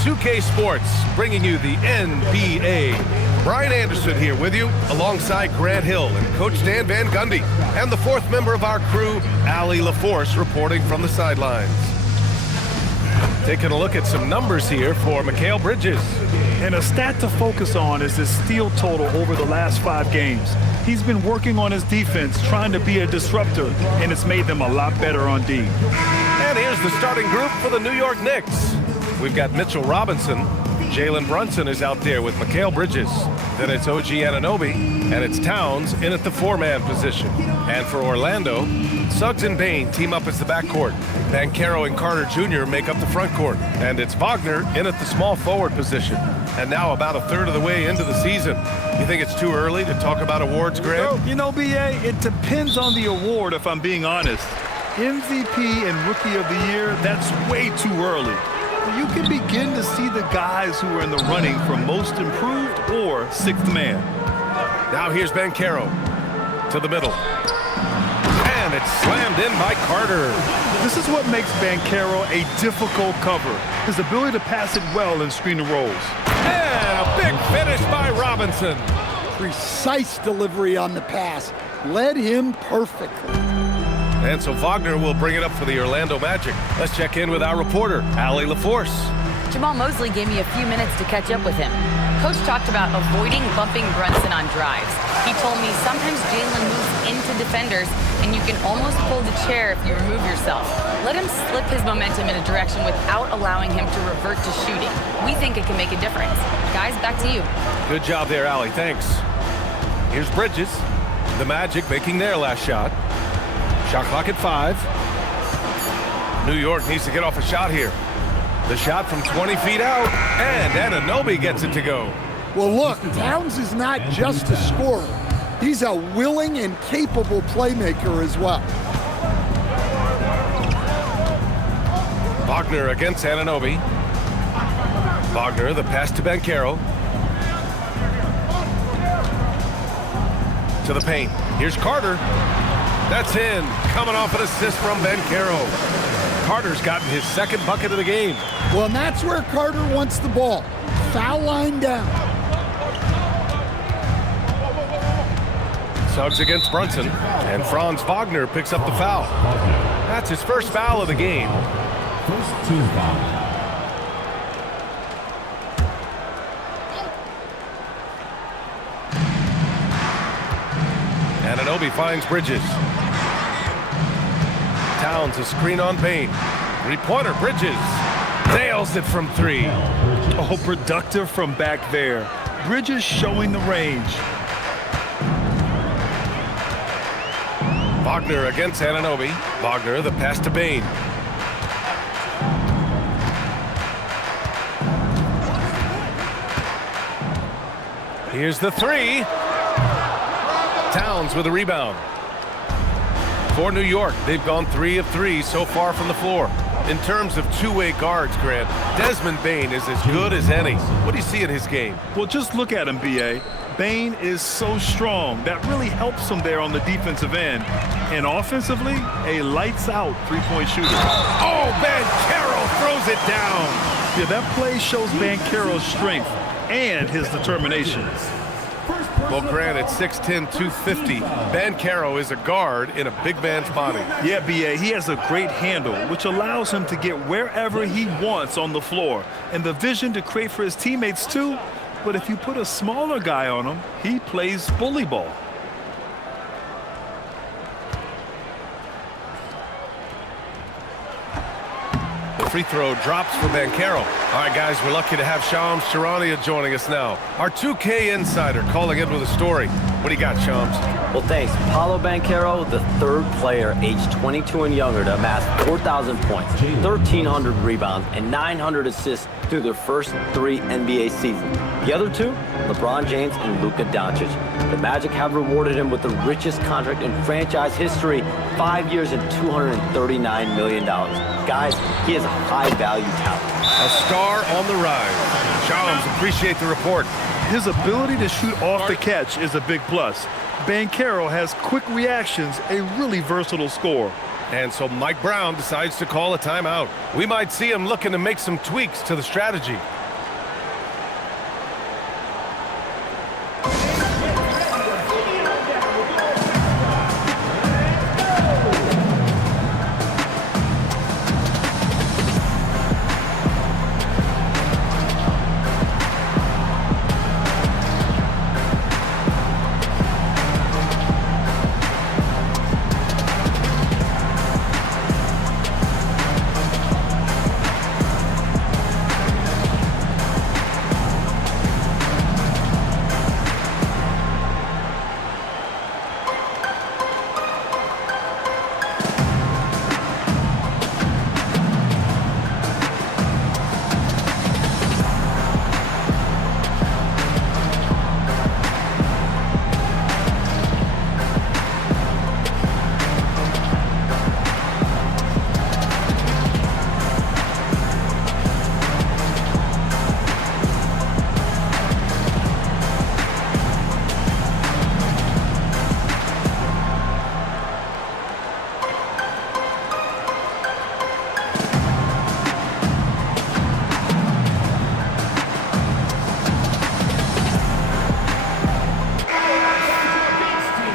2K Sports, bringing you the NBA. Brian Anderson here with you, alongside Grant Hill and Coach Dan Van Gundy, and the fourth member of our crew, Allie LaForce, reporting from the sidelines. Taking a look at some numbers here for Mikal Bridges. And a stat to focus on is his steal total over the last 5 games. He's been working on his defense, trying to be a disruptor, and it's made them a lot better on D. And here's the starting group for the New York Knicks. We've got Mitchell Robinson. Jalen Brunson is out there with Mikal Bridges. Then it's OG Anunoby, and it's Towns in at the 4-man position. And for Orlando, Suggs and Bane team up as the backcourt. Banchero and Carter Jr. make up the front court. And it's Wagner in at the small forward position. And now about a third of the way into the season. You think it's too early to talk about awards, Greg? You know, B.A., it depends on the award, if I'm being honest. MVP and Rookie of the Year, that's way too early. You can begin to see the guys who are in the running for most improved or 6th man. Now here's Banchero to the middle. And it's slammed in by Carter. This is what makes Banchero a difficult cover. His ability to pass it well in screen and rolls. And a big finish by Robinson. Precise delivery on the pass. Led him perfectly. And so Wagner will bring it up for the Orlando Magic. Let's check in with our reporter, Allie LaForce. Jamal Mosley gave me a few minutes to catch up with him. Coach talked about avoiding bumping Brunson on drives. He told me sometimes Jalen moves into defenders, and you can almost pull the chair if you remove yourself. Let him slip his momentum in a direction without allowing him to revert to shooting. We think it can make a difference. Guys, back to you. Good job there, Allie. Thanks. Here's Bridges. The Magic making their last shot. Shot clock at 5. New York needs to get off a shot here. The shot from 20 feet out, and Anunoby gets it to go. Well, look, Towns is not just a scorer. He's a willing and capable playmaker as well. Wagner against Anunoby. Wagner, the pass to Banchero. To the paint. Here's Carter. That's in. Coming off an assist from Banchero. Carter's gotten his 2nd bucket of the game. Well, and that's where Carter wants the ball. Foul line down. Suggs against Brunson, and Franz Wagner picks up the foul. That's his first foul of the game. First team foul. Anunoby finds Bridges. Towns a screen on Bane. 3-pointer, Bridges. Nails it from 3. Oh, productive from back there. Bridges showing the range. Wagner against Anunoby. Wagner, the pass to Bane. Here's the 3. Towns with a rebound. For New York, they've gone 3 of 3 so far from the floor. In terms of two-way guards, Grant, Desmond Bane is as good as any. What do you see in his game? Well, just look at him, B.A. Bane is so strong. That really helps him there on the defensive end. And offensively, a lights-out 3-point shooter. Oh, Banchero throws it down. Yeah, that play shows Banchero's strength and his determination. Well, Grant, at 6'10", 250, Banchero is a guard in a big man's body. Yeah, B.A., he has a great handle, which allows him to get wherever he wants on the floor. And the vision to create for his teammates, too. But if you put a smaller guy on him, he plays bully ball. Free throw drops for Banchero. All right, guys, we're lucky to have Shams Charania joining us now. Our 2K insider calling in with a story. What do you got, Shams? Well, thanks. Paolo Banchero, the 3rd player aged 22 and younger to amass 4,000 points, 1,300 rebounds, and 900 assists through their first 3 NBA seasons. The other 2, LeBron James and Luka Doncic. The Magic have rewarded him with the richest contract in franchise history, 5 years and $239 million. Guys, he is a high-value talent. A star on the rise. Shams, appreciate the report. His ability to shoot off the catch is a big plus. Banchero has quick reactions, a really versatile scorer. And so Mike Brown decides to call a timeout. We might see him looking to make some tweaks to the strategy.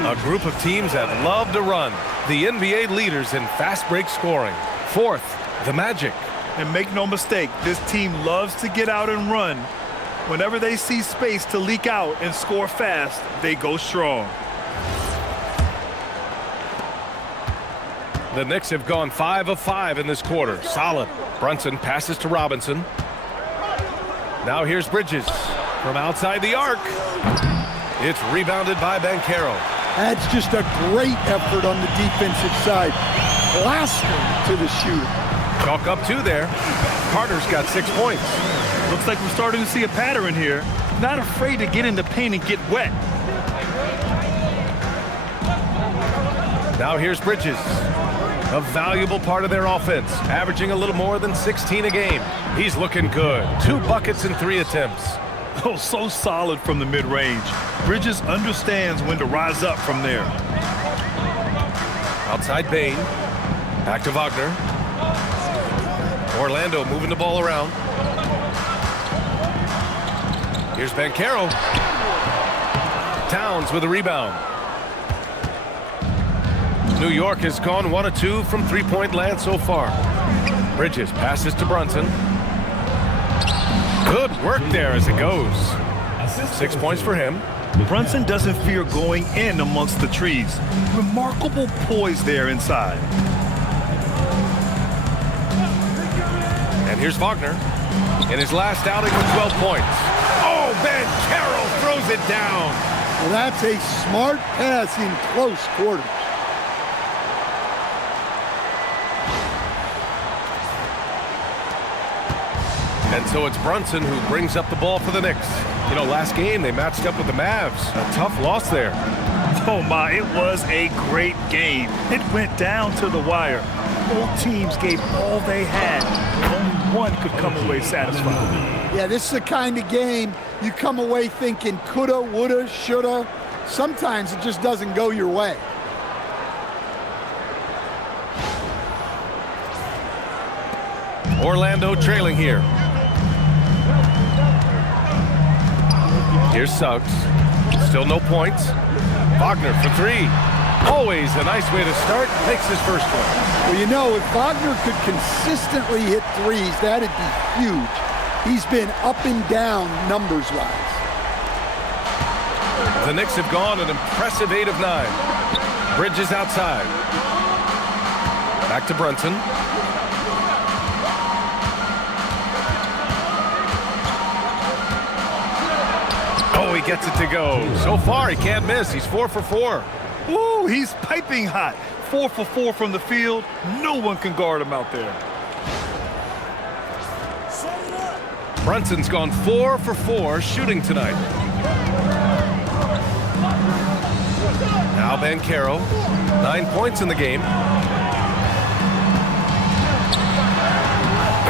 A group of teams that love to run. The NBA leaders in fast break scoring. Fourth, the Magic. And make no mistake, this team loves to get out and run. Whenever they see space to leak out and score fast, they go strong. The Knicks have gone 5 of 5 in this quarter. Solid. Brunson passes to Robinson. Now here's Bridges from outside the arc. It's rebounded by Banchero. That's just a great effort on the defensive side. Plastered to the shooter. Chalk up 2 there. Carter's got 6 points. Looks like we're starting to see a pattern here. Not afraid to get in the paint and get wet. Now here's Bridges. A valuable part of their offense, averaging a little more than 16 a game. He's looking good. 2 buckets in 3 attempts. Oh, so solid from the mid-range. Bridges understands when to rise up from there. Outside Bain. Back to Wagner. Orlando moving the ball around. Here's Banchero. Towns with a rebound. New York has gone 1 of 2 from three-point land so far. Bridges passes to Brunson. Good work there as it goes. 6 points for him. Brunson doesn't fear going in amongst the trees. Remarkable poise there inside. And here's Wagner in his last outing with 12 points. Oh, Banchero throws it down. Well, that's a smart pass in close quarters. And so it's Brunson who brings up the ball for the Knicks. You know, last game they matched up with the Mavs. A tough loss there. Oh my, it was a great game. It went down to the wire. Both teams gave all they had. Only one could come away satisfied. Yeah, this is the kind of game you come away thinking coulda, woulda, shoulda. Sometimes it just doesn't go your way. Orlando trailing here. Here's Suggs. Still no points. Wagner for 3. Always a nice way to start. Makes his first one. Well, you know, if Wagner could consistently hit threes, that'd be huge. He's been up and down numbers-wise. The Knicks have gone an impressive 8 of 9. Bridges outside. Back to Brunson. Oh, he gets it to go. So far, he can't miss. He's 4 for 4. Ooh, he's piping hot. 4 for 4 from the field. No one can guard him out there. Brunson's gone 4 for 4 shooting tonight. Now Banchero, 9 points in the game.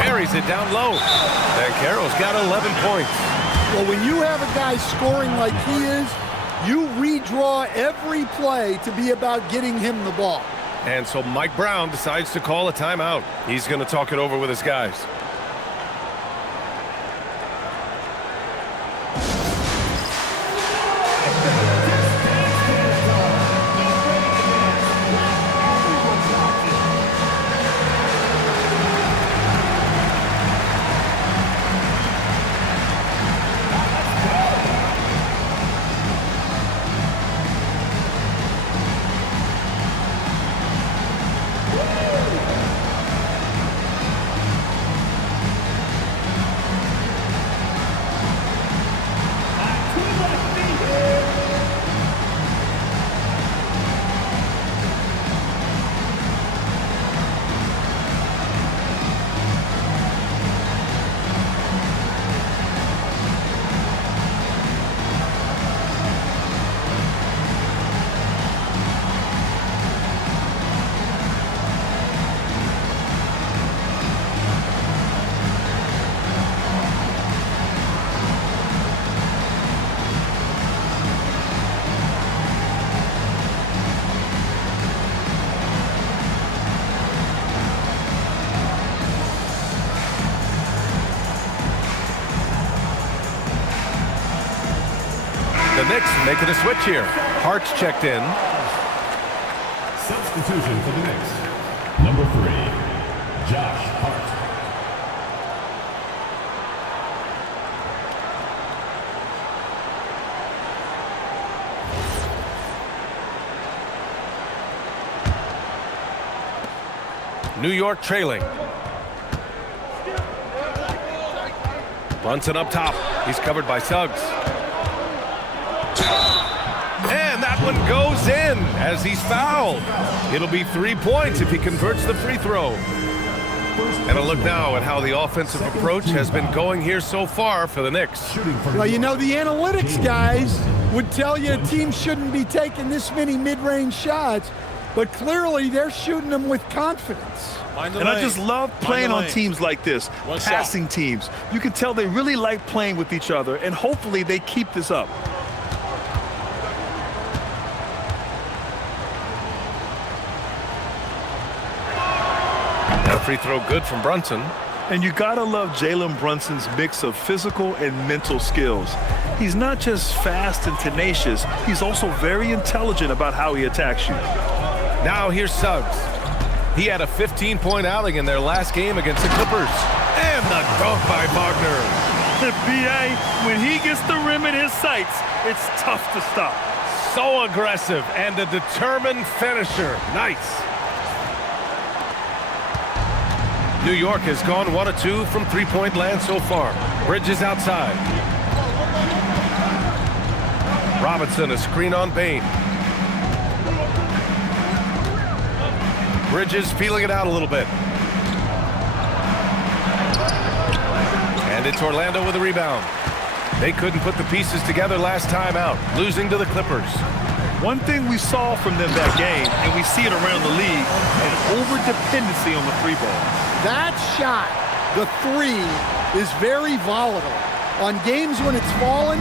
Buries it down low. Banchero's got 11 points. Well, when you have a guy scoring like he is, you redraw every play to be about getting him the ball. And so Mike Brown decides to call a timeout. He's going to talk it over with his guys. The Knicks making a switch here. Hart's checked in. Substitution for the Knicks. Number 3, Josh Hart. New York trailing. Brunson up top. He's covered by Suggs. And that one goes in as he's fouled. It'll be 3 points if he converts the free throw. And a look now at how the offensive approach has been going here so far for the Knicks. Well, you know, the analytics guys would tell you a team shouldn't be taking this many mid-range shots, but clearly they're shooting them with confidence. And I just love playing on teams like this, passing teams. You can tell they really like playing with each other, and hopefully they keep this up. That free throw good from Brunson. And you gotta love Jalen Brunson's mix of physical and mental skills. He's not just fast and tenacious, he's also very intelligent about how he attacks you. Now here's Suggs. He had a 15-point outing in their last game against the Clippers. And the dunk by Wagner. The B.A., when he gets the rim in his sights, it's tough to stop. So aggressive and a determined finisher. Nice. New York has gone 1 of 2 from three-point land so far. Bridges outside. Robinson, a screen on Bain. Bridges feeling it out a little bit. And it's Orlando with a rebound. They couldn't put the pieces together last time out, losing to the Clippers. One thing we saw from them that game, and we see it around the league, an over-dependency on the three ball. That shot, the three, is very volatile. On games when it's falling,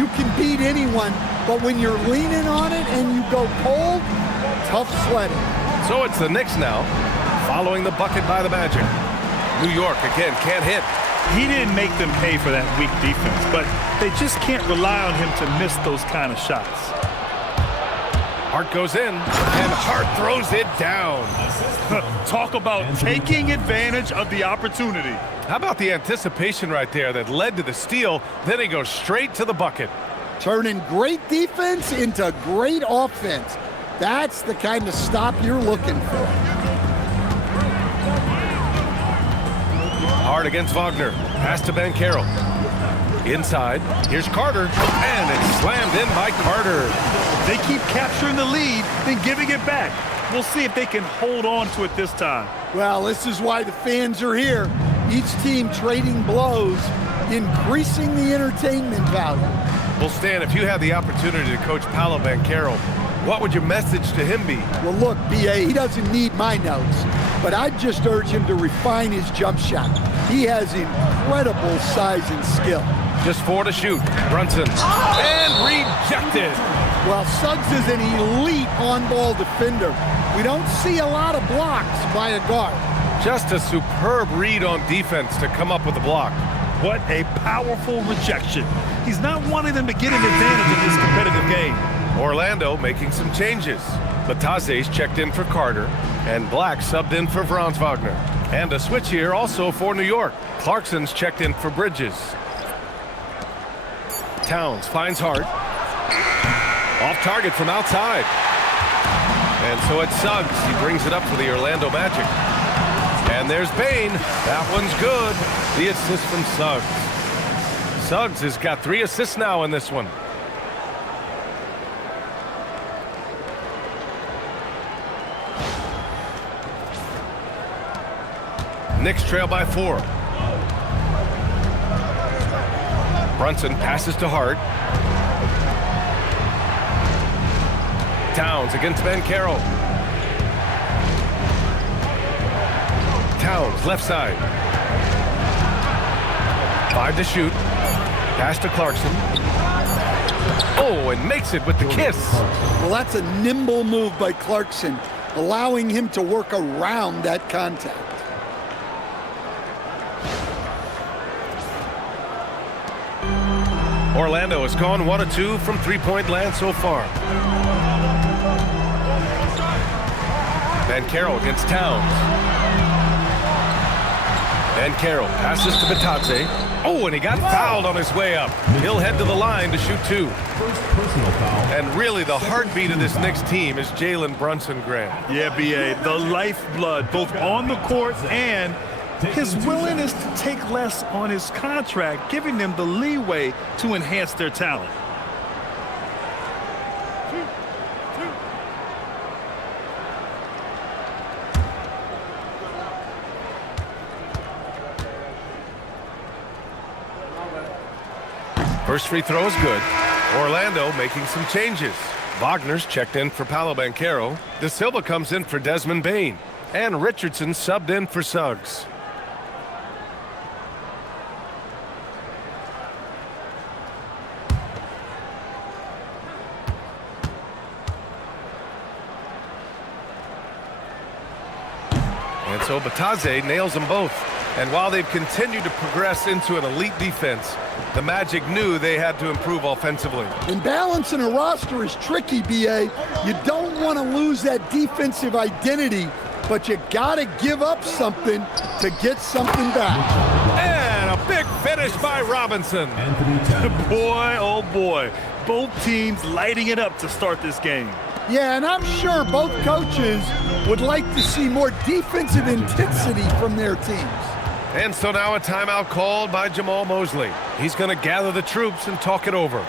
you can beat anyone, but when you're leaning on it and you go cold, tough sledding. So it's the Knicks now, following the bucket by the Magic. New York, again, can't hit. He didn't make them pay for that weak defense, but they just can't rely on him to miss those kind of shots. Hart goes in, and Hart throws it down. Talk about taking advantage of the opportunity. How about the anticipation right there that led to the steal? Then he goes straight to the bucket. Turning great defense into great offense. That's the kind of stop you're looking for. Hart against Wagner. Pass to Banchero. Inside. Here's Carter. And it's slammed in by Carter. They keep capturing the lead, then giving it back. We'll see if they can hold on to it this time. Well, this is why the fans are here. Each team trading blows, increasing the entertainment value. Well, Stan, if you had the opportunity to coach Paolo Banchero, what would your message to him be? Well, look, B.A., he doesn't need my notes, but I'd just urge him to refine his jump shot. He has incredible size and skill. Just 4 to shoot. Brunson. And rejected. Well, Suggs is an elite on-ball defender. We don't see a lot of blocks by a guard. Just a superb read on defense to come up with the block. What a powerful rejection. He's not wanting them to get an advantage in this competitive game. Orlando making some changes. Bataze's checked in for Carter, and Black subbed in for Franz Wagner. And a switch here also for New York. Clarkson's checked in for Bridges. Towns finds Hart. Off target from outside. And so it's Suggs. He brings it up for the Orlando Magic. And there's Bane. That one's good. The assist from Suggs. Suggs has got 3 assists now in this one. Knicks trail by 4. Brunson passes to Hart. Towns against Banchero. Towns left side. 5 to shoot. Pass to Clarkson. Oh, and makes it with the kiss. Well, that's a nimble move by Clarkson, allowing him to work around that contact. Orlando has gone 1 of 2 from three-point land so far. Banchero against Towns. Banchero passes to Bataze. Oh, and he got fouled on his way up. He'll head to the line to shoot 2. First personal foul. And really the heartbeat of this Knicks team is Jalen Brunson, Grant. Yeah, B.A., the lifeblood, both on the court and his willingness to take less on his contract, giving them the leeway to enhance their talent. First free throw is good. Orlando making some changes. Wagner's checked in for Paolo Banchero. De Silva comes in for Desmond Bane. And Richardson subbed in for Suggs. And so Bataze nails them both. And while they've continued to progress into an elite defense, the Magic knew they had to improve offensively. And balancing a roster is tricky, B.A. You don't want to lose that defensive identity, but you got to give up something to get something back. And a big finish by Robinson. Boy, oh boy. Both teams lighting it up to start this game. Yeah, and I'm sure both coaches would like to see more defensive intensity from their teams. And so now a timeout called by Jamal Mosley. He's going to gather the troops and talk it over.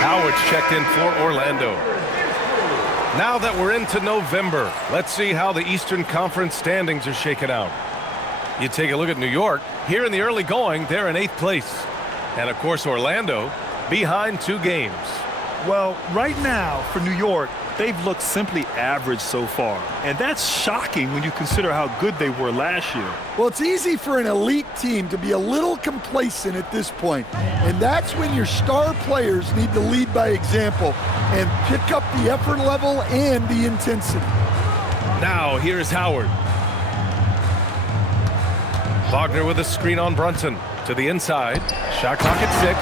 Howard's checked in for Orlando. Now that we're into November, let's see how the Eastern Conference standings are shaken out. You take a look at New York. Here in the early going, they're in 8th place. And, of course, Orlando behind 2 games. Well, right now, for New York, they've looked simply average so far. And that's shocking when you consider how good they were last year. Well, it's easy for an elite team to be a little complacent at this point. And that's when your star players need to lead by example and pick up the effort level and the intensity. Now, here's Howard. Wagner with a screen on Brunson. To the inside. Shot clock at 6.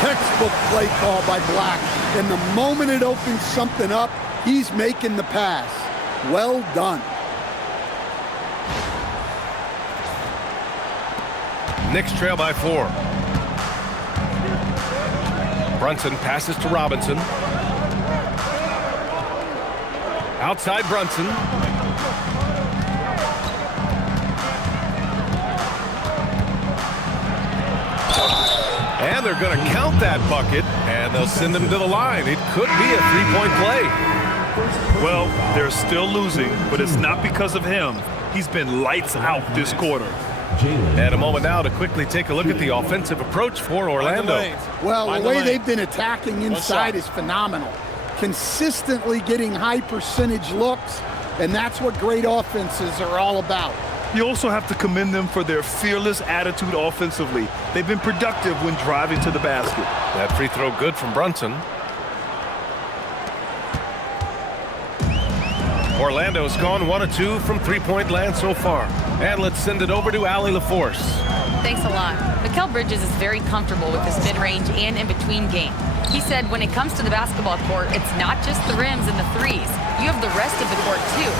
Textbook play call by Black. And the moment it opens something up, he's making the pass. Well done. Knicks trail by 4. Brunson passes to Robinson. Outside Brunson. And they're going to count that bucket, and they'll send him to the line. It could be a three-point play. Well, they're still losing, but it's not because of him. He's been lights out this quarter. And a moment now to quickly take a look at the offensive approach for Orlando. Well, the way they've been attacking inside is phenomenal. Consistently getting high percentage looks, and that's what great offenses are all about. You also have to commend them for their fearless attitude offensively. They've been productive when driving to the basket. That free throw good from Brunson. Orlando's gone 1 of 2 from three-point land so far. And let's send it over to Allie LaForce. Thanks a lot. Mikal Bridges is very comfortable with his mid-range and in-between game. He said when it comes to the basketball court, it's not just the rims and the threes. You have the rest of the court, too.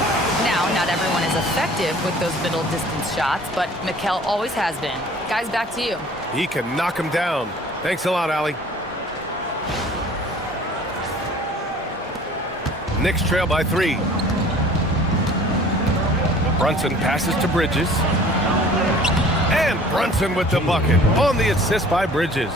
Now, not everyone is effective with those middle-distance shots, but Mikal always has been. Guys, back to you. He can knock him down. Thanks a lot, Allie. Knicks trail by 3. Brunson passes to Bridges. And Brunson with the bucket on the assist by Bridges.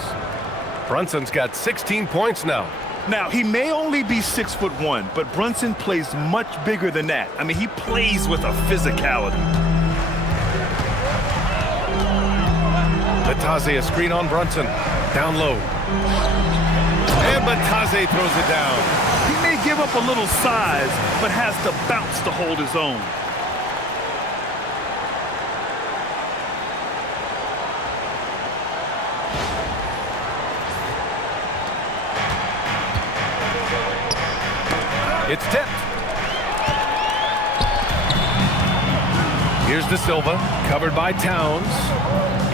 Brunson's got 16 points now. Now, he may only be 6'1", but Brunson plays much bigger than that. I mean, he plays with a physicality. Bataze a screen on Brunson. Down low. And Bataze throws it down. He may give up a little size, but has the bounce to hold his own. It's tipped. Here's De Silva, covered by Towns.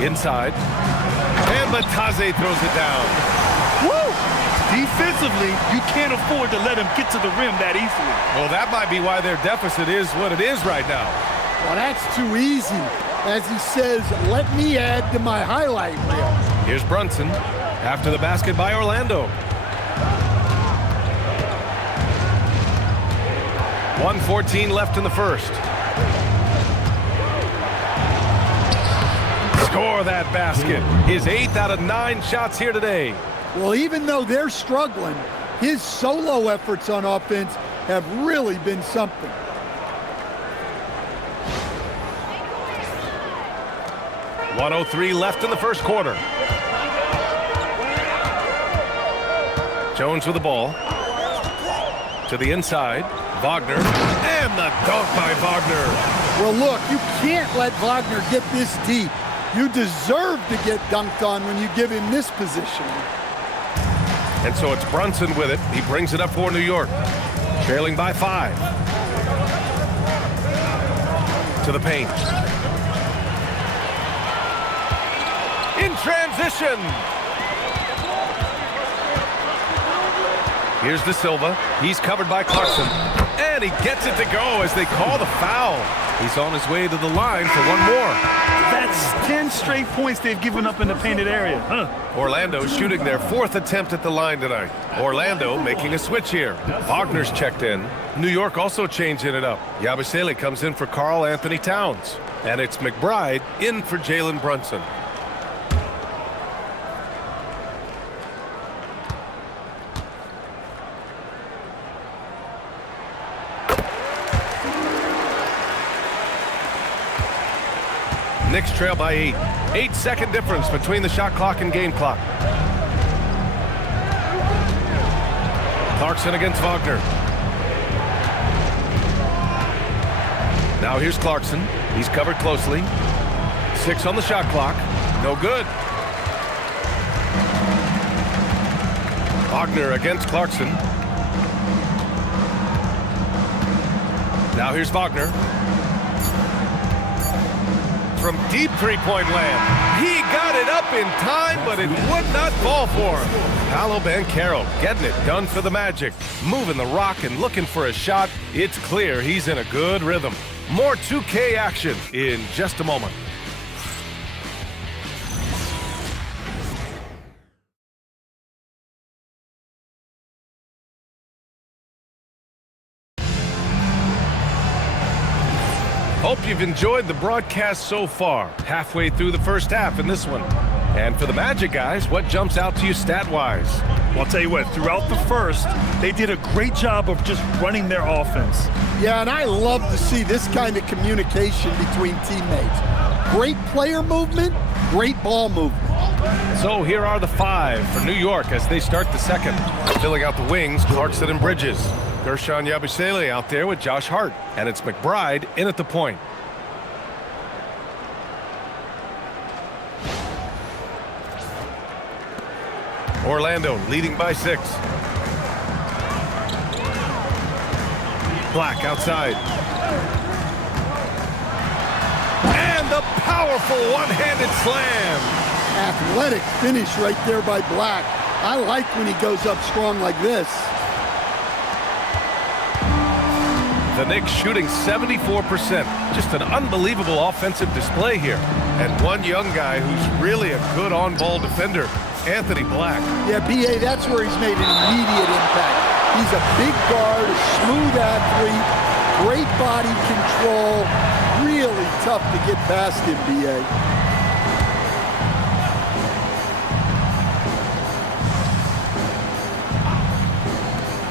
Inside. And Bataze throws it down. Woo! Defensively, you can't afford to let him get to the rim that easily. Well, that might be why their deficit is what it is right now. Well, that's too easy. As he says, let me add to my highlight reel. Here's Brunson after the basket by Orlando. 1:14 left in the first. Score that basket. His 8th out of 9 shots here today. Well, even though they're struggling, his solo efforts on offense have really been something. .103 left in the first quarter. Jones with the ball. To the inside. Wagner. And the dunk by Wagner. Well, look, you can't let Wagner get this deep. You deserve to get dunked on when you give him this position. And so it's Brunson with it. He brings it up for New York. Trailing by 5. To the paint. In transition. Here's De Silva. He's covered by Clarkson. And he gets it to go as they call the foul. He's on his way to the line for one more. That's 10 straight points they've given up in the painted area. Orlando shooting their 4th attempt at the line tonight. Orlando making a switch here. Wagner's checked in. New York also changing it up. Yabusele comes in for Karl-Anthony Towns. And it's McBride in for Jalen Brunson. Knicks trail by 8. 8-second difference between the shot clock and game clock. Clarkson against Wagner. Now here's Clarkson. He's covered closely. 6 on the shot clock. No good. Wagner against Clarkson. Now here's Wagner. From deep three-point land. He got it up in time, but it would not fall for him. Paolo Banchero getting it done for the Magic. Moving the rock and looking for a shot. It's clear he's in a good rhythm. More 2K action in just a moment. Hope you've enjoyed the broadcast so far. Halfway through the first half in this one. And for the Magic guys, what jumps out to you stat-wise? Well, I'll tell you what, throughout the first, they did a great job of just running their offense. Yeah, and I love to see this kind of communication between teammates. Great player movement, great ball movement. So here are the 5 for New York as they start the second. Filling out the wings, Clarkson and Bridges. Gershon Yabusele out there with Josh Hart. And it's McBride in at the point. Orlando leading by 6. Black outside. And the powerful one-handed slam. Athletic finish right there by Black. I like when he goes up strong like this. The Knicks shooting 74%. Just an unbelievable offensive display here. And one young guy who's really a good on-ball defender, Anthony Black. Yeah, B.A., that's where he's made an immediate impact. He's a big guard, a smooth athlete, great body control. Really tough to get past him, B.A.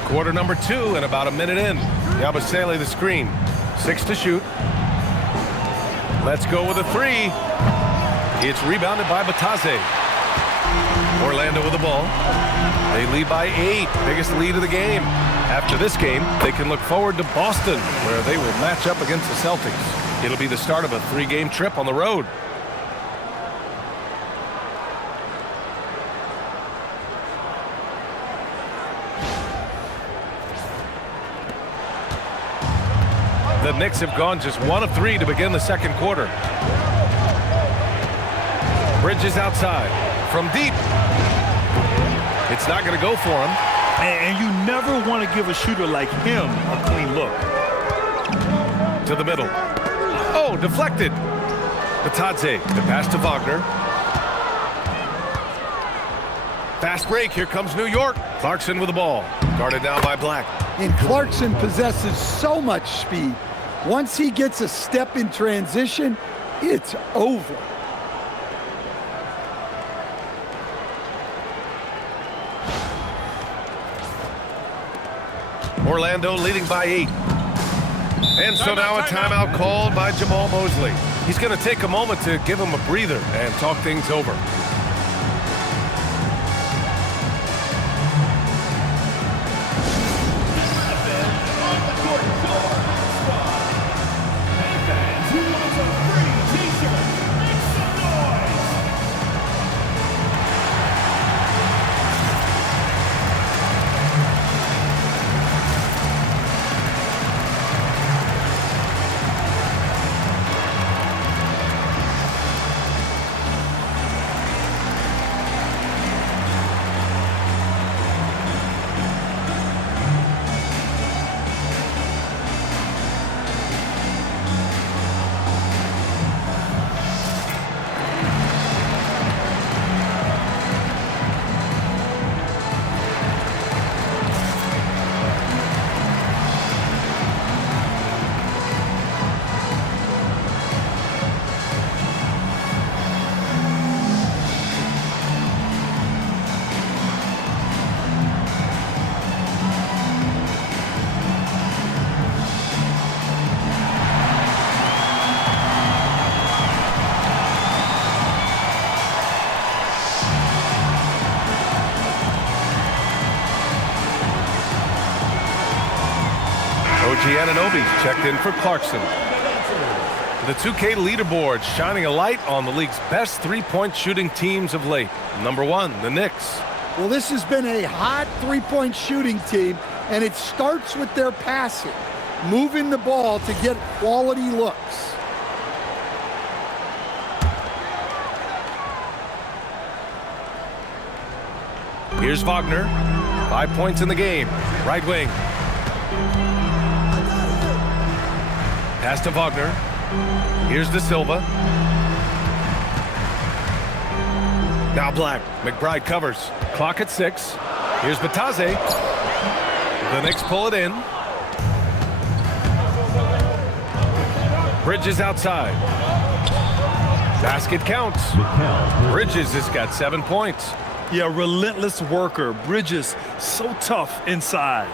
Quarter number 2 and about a minute in. Yabusele the screen. 6 to shoot. Let's go with a 3. It's rebounded by Batase. Orlando with the ball. They lead by 8. Biggest lead of the game. After this game, they can look forward to Boston, where they will match up against the Celtics. It'll be the start of a 3-game trip on the road. The Knicks have gone just 1 of 3 to begin the second quarter. Bridges outside. From deep. It's not going to go for him. And you never want to give a shooter like him a clean look. To the middle. Oh, deflected. Batadze, the pass to Wagner. Fast break, here comes New York. Clarkson with the ball. Guarded now by Black. And Clarkson possesses so much speed. Once he gets a step in transition, it's over. Orlando leading by 8. And so now a timeout called by Jamal Mosley. He's going to take a moment to give him a breather and talk things over. Anunoby's checked in for Clarkson. The 2K leaderboard shining a light on the league's best three-point shooting teams of late. Number 1, the Knicks. Well, this has been a hot three-point shooting team, and it starts with their passing, moving the ball to get quality looks. Here's Wagner. 5 points in the game. Right wing. Pass to Wagner. Here's De Silva. Now Black. McBride covers. Clock at 6. Here's Batase. The Knicks pull it in. Bridges outside. Basket counts. Bridges has got 7 points. Yeah, relentless worker. Bridges, so tough inside.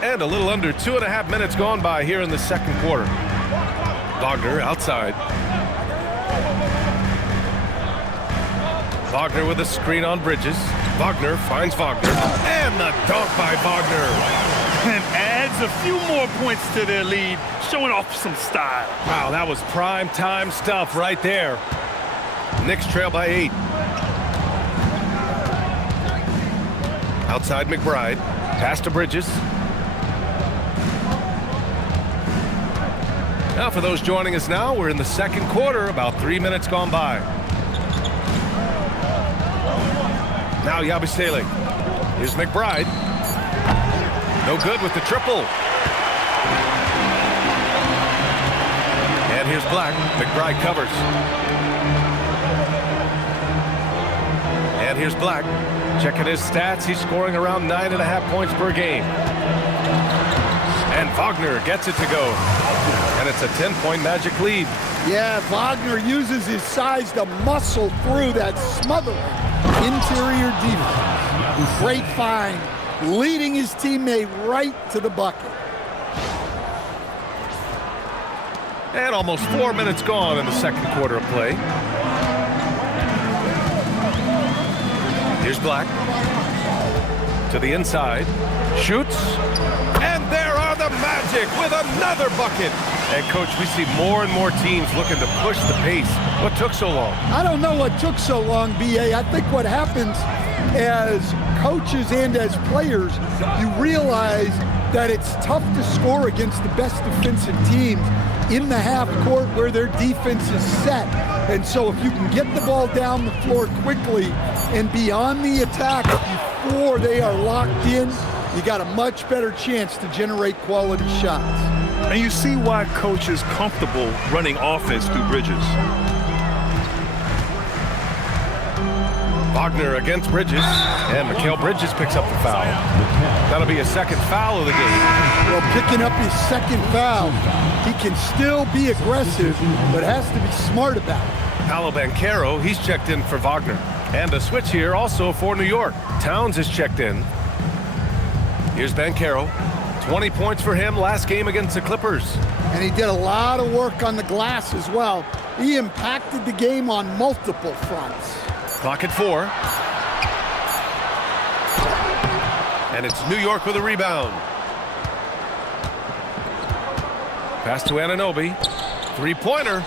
And a little under 2.5 minutes gone by here in the second quarter. Wagner outside. Wagner with a screen on Bridges. Wagner finds Wagner. And the dunk by Wagner. And adds a few more points to their lead, showing off some style. Wow, that was prime time stuff right there. Knicks trail by 8. Outside McBride. Pass to Bridges. Now for those joining us now, we're in the second quarter, about 3 minutes gone by. Now Yabusele. Here's McBride. No good with the triple. And here's Black. McBride covers. And here's Black. Checking his stats. He's scoring around 9.5 points per game. And Wagner gets it to go. And it's a 10-point Magic lead. Yeah, Wagner uses his size to muscle through that smothering interior defense. Great find, leading his teammate right to the bucket. And almost 4 minutes gone in the second quarter of play. Here's Black. To the inside. Shoots. And there are the Magic with another bucket. And, Coach, we see more and more teams looking to push the pace. What took so long? I don't know what took so long, B.A. I think what happens as coaches and as players, you realize that it's tough to score against the best defensive teams in the half court where their defense is set. And so if you can get the ball down the floor quickly and be on the attack before they are locked in, you got a much better chance to generate quality shots. And you see why coach is comfortable running offense through Bridges. Wagner against Bridges, and Mikal Bridges picks up the foul. That'll be a second foul of the game. Well, picking up his second foul, he can still be aggressive, but has to be smart about it. Paolo Banchero, he's checked in for Wagner. And a switch here also for New York. Towns is checked in. Here's Banchero. 20 points for him last game against the Clippers. And he did a lot of work on the glass as well. He impacted the game on multiple fronts. Clock at 4. And it's New York with a rebound. Pass to Anunoby. Three-pointer.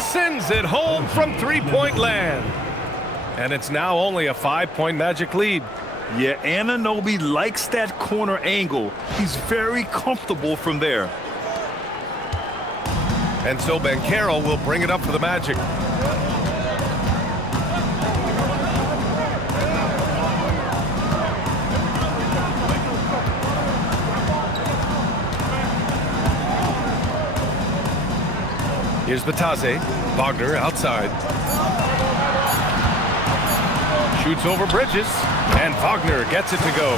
Sends it home from three-point land. And it's now only a 5-point Magic lead. Yeah, Anunoby likes that corner angle. He's very comfortable from there. And so Banchero will bring it up for the Magic. Here's Batase. Wagner outside. Shoots over Bridges. And Wagner gets it to go.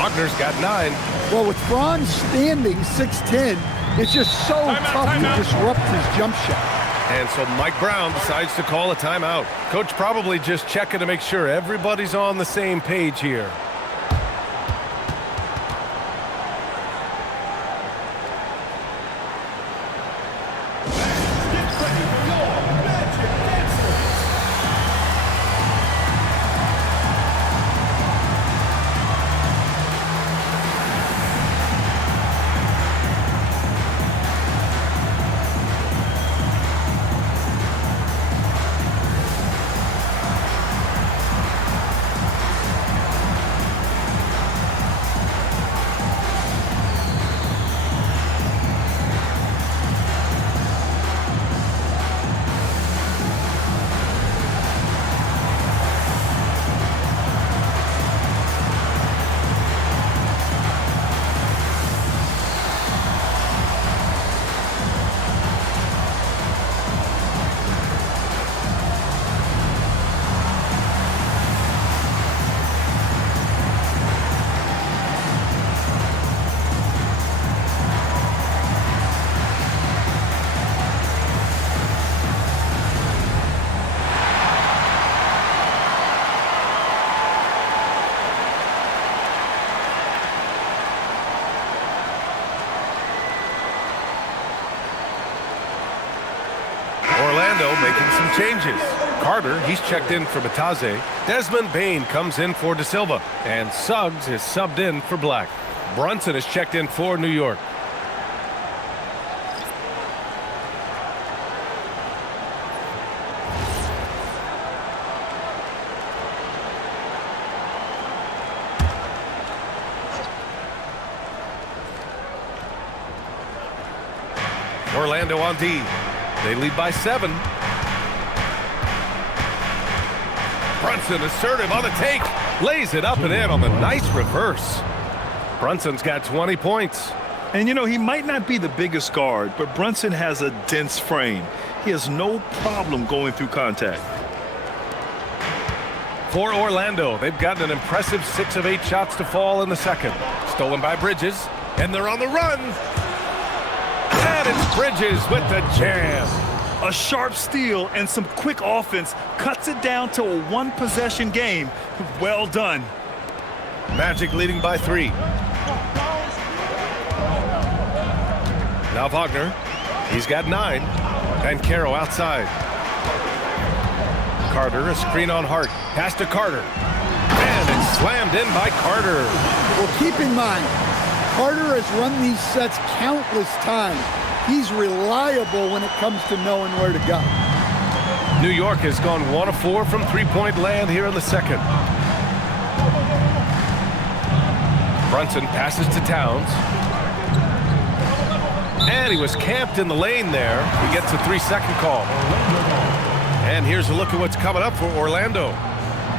Wagner's got 9. Well, with Franz standing 6'10", it's just so tough to disrupt his jump shot. And so Mike Brown decides to call a timeout. Coach probably just checking to make sure everybody's on the same page here. Orlando making some changes. Carter, he's checked in for Bataze. Desmond Bain comes in for De Silva. And Suggs is subbed in for Black. Brunson is checked in for New York. Orlando on D. They lead by 7. Brunson assertive on the take. Lays it up and in on the nice reverse. Brunson's got 20 points. And you know, he might not be the biggest guard, but Brunson has a dense frame. He has no problem going through contact. For Orlando, they've gotten an impressive 6 of 8 shots to fall in the second. Stolen by Bridges, and they're on the run. And it's Bridges with the jam. A sharp steal and some quick offense cuts it down to a one-possession game. Well done. Magic leading by 3. Now Wagner. He's got 9. Banchero outside. Carter, a screen on Hart. Pass to Carter. And it's slammed in by Carter. Well, keep in mind, Carter has run these sets countless times. He's reliable when it comes to knowing where to go. New York has gone 1 of 4 from three-point land here in the second. Brunson passes to Towns. And he was camped in the lane there. He gets a 3-second call. And here's a look at what's coming up for Orlando.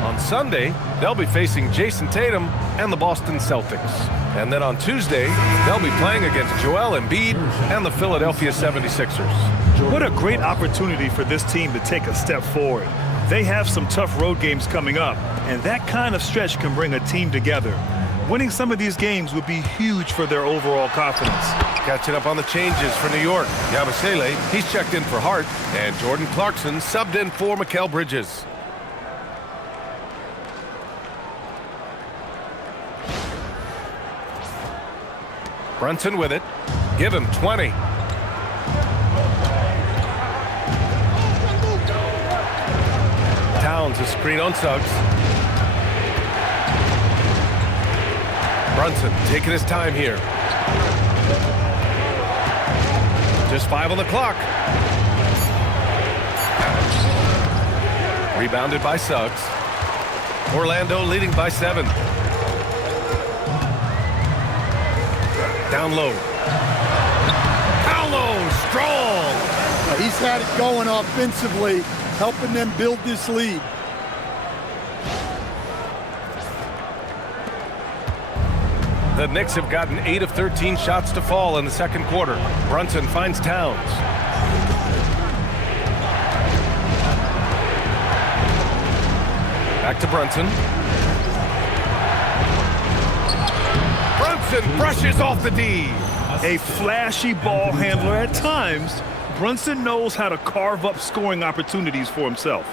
On Sunday, they'll be facing Jason Tatum and the Boston Celtics. And then on Tuesday, they'll be playing against Joel Embiid and the Philadelphia 76ers. What a great opportunity for this team to take a step forward. They have some tough road games coming up, and that kind of stretch can bring a team together. Winning some of these games would be huge for their overall confidence. Catching up on the changes for New York. Yabusele, he's checked in for Hart, and Jordan Clarkson subbed in for Mikal Bridges. Brunson with it. Give him 20. Towns a screen on Suggs. Brunson taking his time here. Just 5 on the clock. Rebounded by Suggs. Orlando leading by 7. Down low. Paolo, strong. He's had it going offensively, helping them build this lead. The Knicks have gotten 8 of 13 shots to fall in the second quarter. Brunson finds Towns. Back to Brunson. Brunson brushes off the D. A flashy ball handler at times, Brunson knows how to carve up scoring opportunities for himself.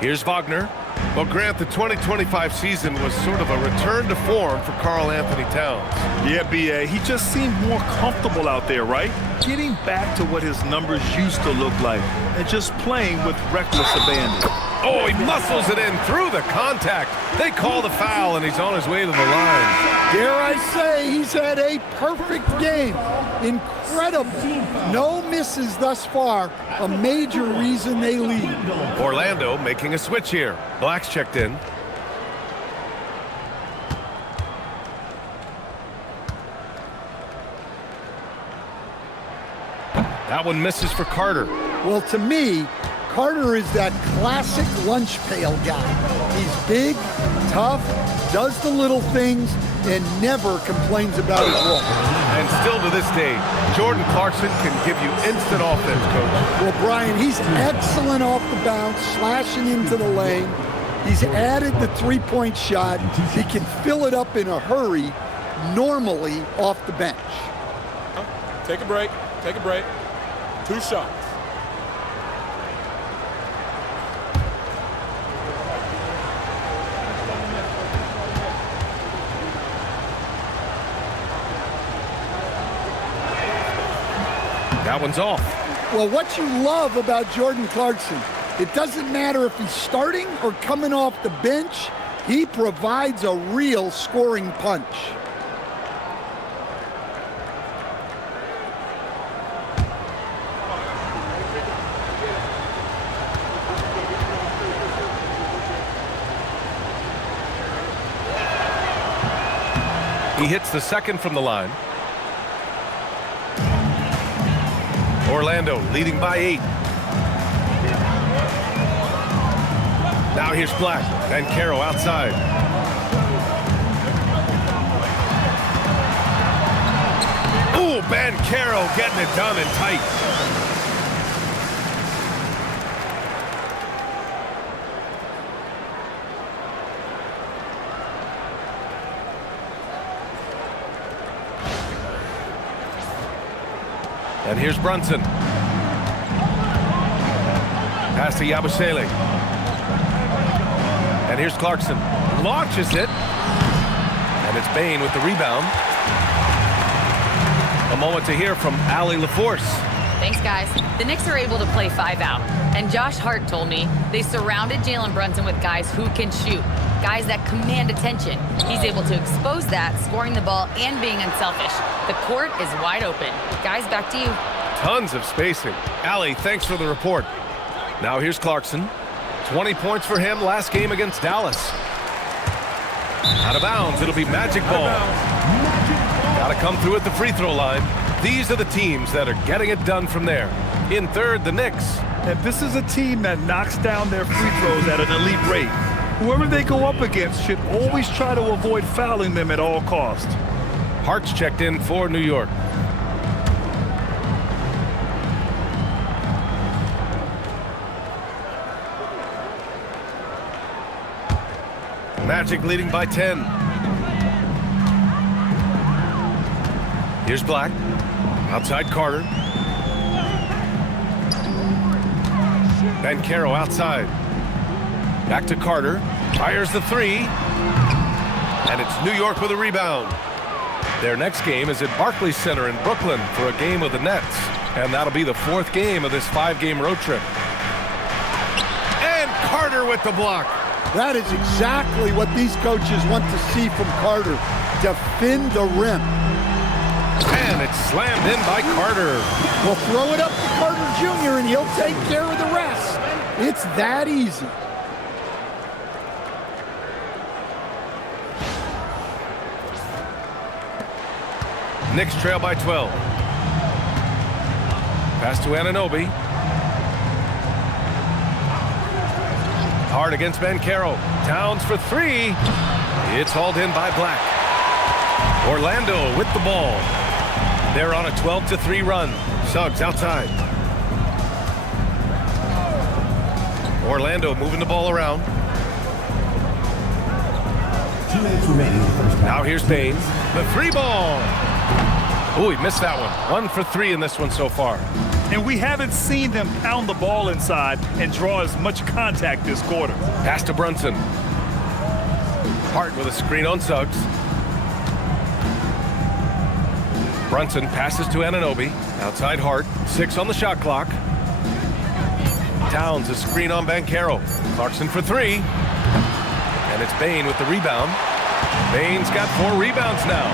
Here's Wagner. Well, Grant, the 2025 season was sort of a return to form for Karl-Anthony Towns. Yeah, B.A., he just seemed more comfortable out there, right? Getting back to what his numbers used to look like and just playing with reckless abandon. Oh, he muscles it in through the contact. They call the foul, and he's on his way to the line. Dare I say, he's had a perfect game. Incredible. No misses thus far. A major reason they lead. Orlando making a switch here. Black's checked in. That one misses for Carter. Well, to me, Carter is that classic lunch pail guy. He's big, tough, does the little things, and never complains about his role. And still to this day, Jordan Clarkson can give you instant offense, Coach. Well, Brian, he's excellent off the bounce, slashing into the lane. He's added the three-point shot. He can fill it up in a hurry, normally off the bench. Take a break. Take a break. 2 shots. That one's off. Well, what you love about Jordan Clarkson, it doesn't matter if he's starting or coming off the bench, he provides a real scoring punch. He hits the second from the line. Orlando leading by 8. Now here's Black. Banchero outside. Ooh, Banchero getting it done and tight. And here's Brunson. Pass to Yabusele. And here's Clarkson. Launches it. And it's Bane with the rebound. A moment to hear from Allie LaForce. Thanks, guys. The Knicks are able to play 5 out. And Josh Hart told me they surrounded Jalen Brunson with guys who can shoot. Guys that command attention. He's able to expose that, scoring the ball and being unselfish. The court is wide open. Guys, back to you. Tons of spacing. Allie, thanks for the report. Now here's Clarkson. 20 points for him last game against Dallas. Out of bounds. It'll be magic ball. Got to come through at the free throw line. These are the teams that are getting it done from there. In third, the Knicks. And this is a team that knocks down their free throws at an elite rate. Whoever they go up against should always try to avoid fouling them at all costs. Hart's checked in for New York. Magic leading by 10. Here's Black. Outside Carter. Banchero outside. Back to Carter. Fires the 3. And it's New York with a rebound. Their next game is at Barclays Center in Brooklyn for a game of the Nets. And that'll be the 4th game of this 5-game road trip. And Carter with the block. That is exactly what these coaches want to see from Carter. Defend the rim. And it's slammed in by Carter. Well, throw it up to Carter Jr. and he'll take care of the rest. It's that easy. Knicks trail by 12. Pass to Anunoby. Hard against Banchero. Towns for 3. It's hauled in by Black. Orlando with the ball. They're on a 12-3 run. Suggs outside. Orlando moving the ball around. 2 minutes remaining in the first half. Now here's Bane. The 3 ball. Oh, he missed that one. 1 for 3 in this one so far. And we haven't seen them pound the ball inside and draw as much contact this quarter. Pass to Brunson. Hart with a screen on Suggs. Brunson passes to Anunoby. Outside Hart. 6 on the shot clock. Towns a screen on Banchero. Clarkson for 3. And it's Bane with the rebound. Bane's got 4 rebounds now.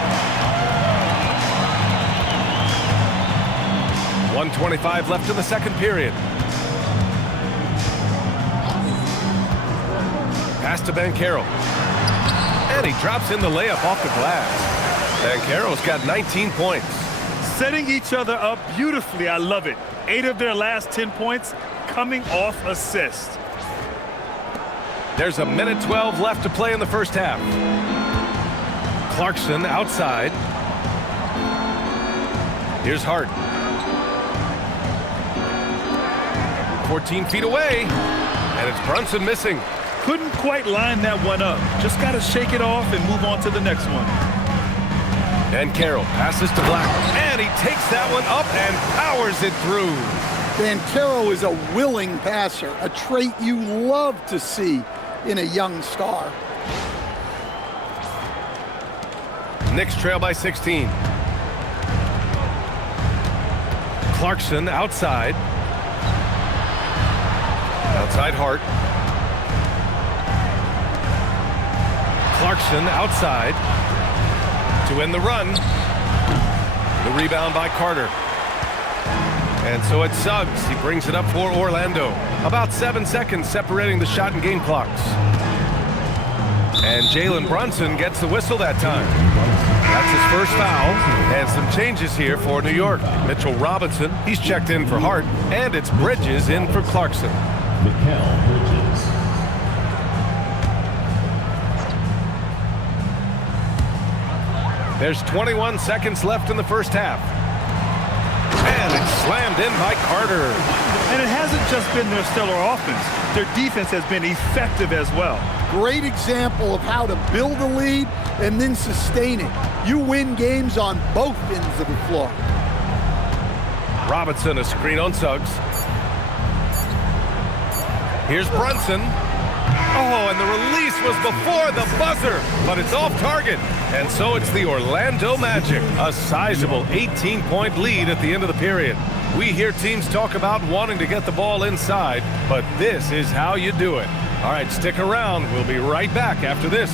1:25 left in the second period. Pass to Banchero. And he drops in the layup off the glass. Banchero's got 19 points. Setting each other up beautifully. I love it. 8 of their last 10 points coming off assists. There's a minute 12 left to play in the first half. Clarkson outside. Here's Hart. 14 feet away. And it's Brunson missing. Couldn't quite line that one up. Just got to shake it off and move on to the next one. Banchero passes to Black. And he takes that one up and powers it through. Banchero is a willing passer, a trait you love to see in a young star. Knicks trail by 16. Clarkson outside. Outside Hart. Clarkson outside to win the run. The rebound by Carter. And so it's Suggs. He brings it up for Orlando. About 7 seconds separating the shot and game clocks. And Jalen Brunson gets the whistle that time. That's his first foul. And some changes here for New York. Mitchell Robinson, he's checked in for Hart. And it's Bridges in for Clarkson. Mikal Bridges. There's 21 seconds left in the first half. And it's slammed in by Carter. And it hasn't just been their stellar offense. Their defense has been effective as well. Great example of how to build a lead and then sustain it. You win games on both ends of the floor. Robinson, a screen on Suggs. Here's Brunson. Oh, and the release was before the buzzer, but it's off target. And so it's the Orlando Magic, a sizable 18-point lead at the end of the period. We hear teams talk about wanting to get the ball inside, but this is how you do it. All right, stick around. We'll be right back after this.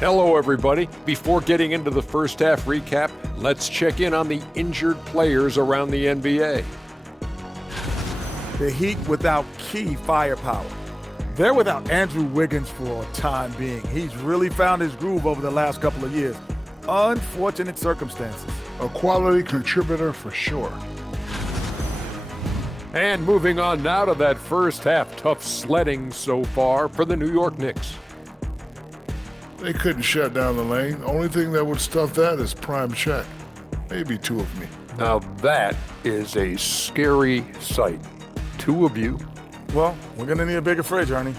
Hello, everybody. Before getting into the first half recap, let's check in on the injured players around the NBA. The Heat without key firepower. They're without Andrew Wiggins for a time being. He's really found his groove over the last couple of years. Unfortunate circumstances. A quality contributor for sure. And moving on now to that first half, tough sledding so far for the New York Knicks. They couldn't shut down the lane. Only thing that would stuff that is prime check. Maybe two of me. Now that is a scary sight. Two of you. Well, we're going to need a bigger fridge, Ernie.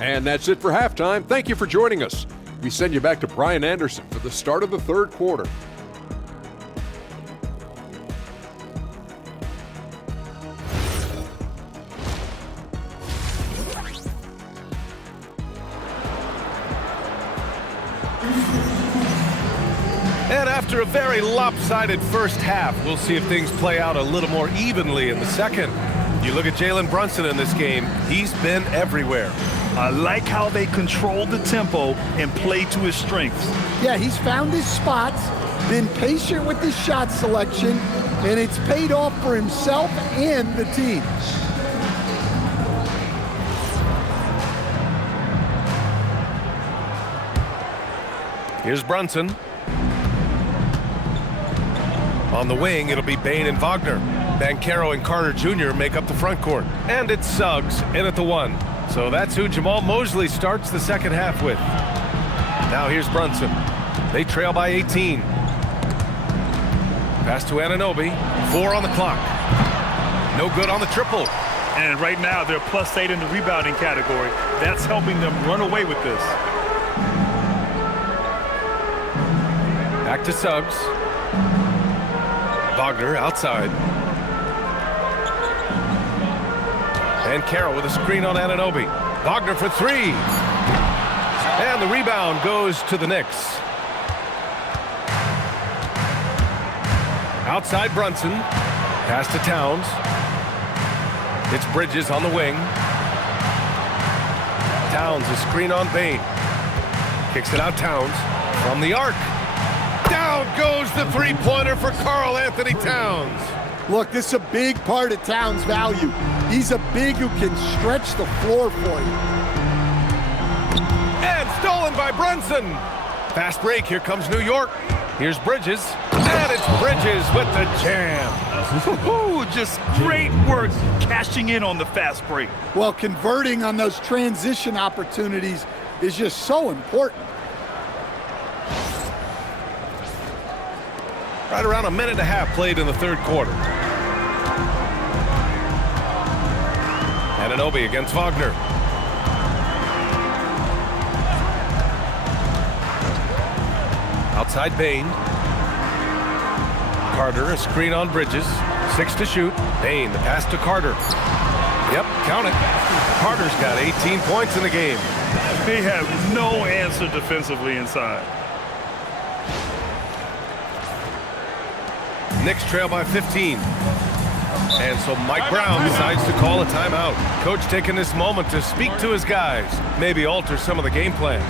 And that's it for halftime. Thank you for joining us. We send you back to Brian Anderson for the start of the third quarter. And after a very lopsided first half, we'll see if things play out a little more evenly in the second. You look at Jalen Brunson in this game, he's been everywhere. I like how they control the tempo and play to his strengths. Yeah, he's found his spots, been patient with his shot selection, and it's paid off for himself and the team. Here's Brunson. On the wing, it'll be Bane and Wagner. Banchero and Carter Jr. make up the front court. And it's Suggs in at the one. So that's who Jamal Mosley starts the second half with. Now here's Brunson. They trail by 18. Pass to Anunoby. 4 on the clock. No good on the triple. And right now, they're +8 in the rebounding category. That's helping them run away with this. Back to Suggs. Wagner outside. Banchero with a screen on Anunoby. Wagner for 3. And the rebound goes to the Knicks. Outside Brunson. Pass to Towns. It's Bridges on the wing. Towns, a screen on Bane. Kicks it out Towns from the arc. Down goes the three-pointer for Karl-Anthony Towns. Look, this is a big part of Towns' value. He's a big who can stretch the floor for you. And stolen by Brunson. Fast break, here comes New York. Here's Bridges. And it's Bridges with the jam. Ooh, just great work cashing in on the fast break. Well, converting on those transition opportunities is just so important. Right around a minute and a half played in the third quarter. Anunoby against Wagner. Outside Bain. Carter, a screen on Bridges. 6 to shoot. Bain, the pass to Carter. Yep, count it. Carter's got 18 points in the game. They have no answer defensively inside. Knicks trail by 15. And so Mike Brown decides to call a timeout. Coach taking this moment to speak to his guys, maybe alter some of the game plan.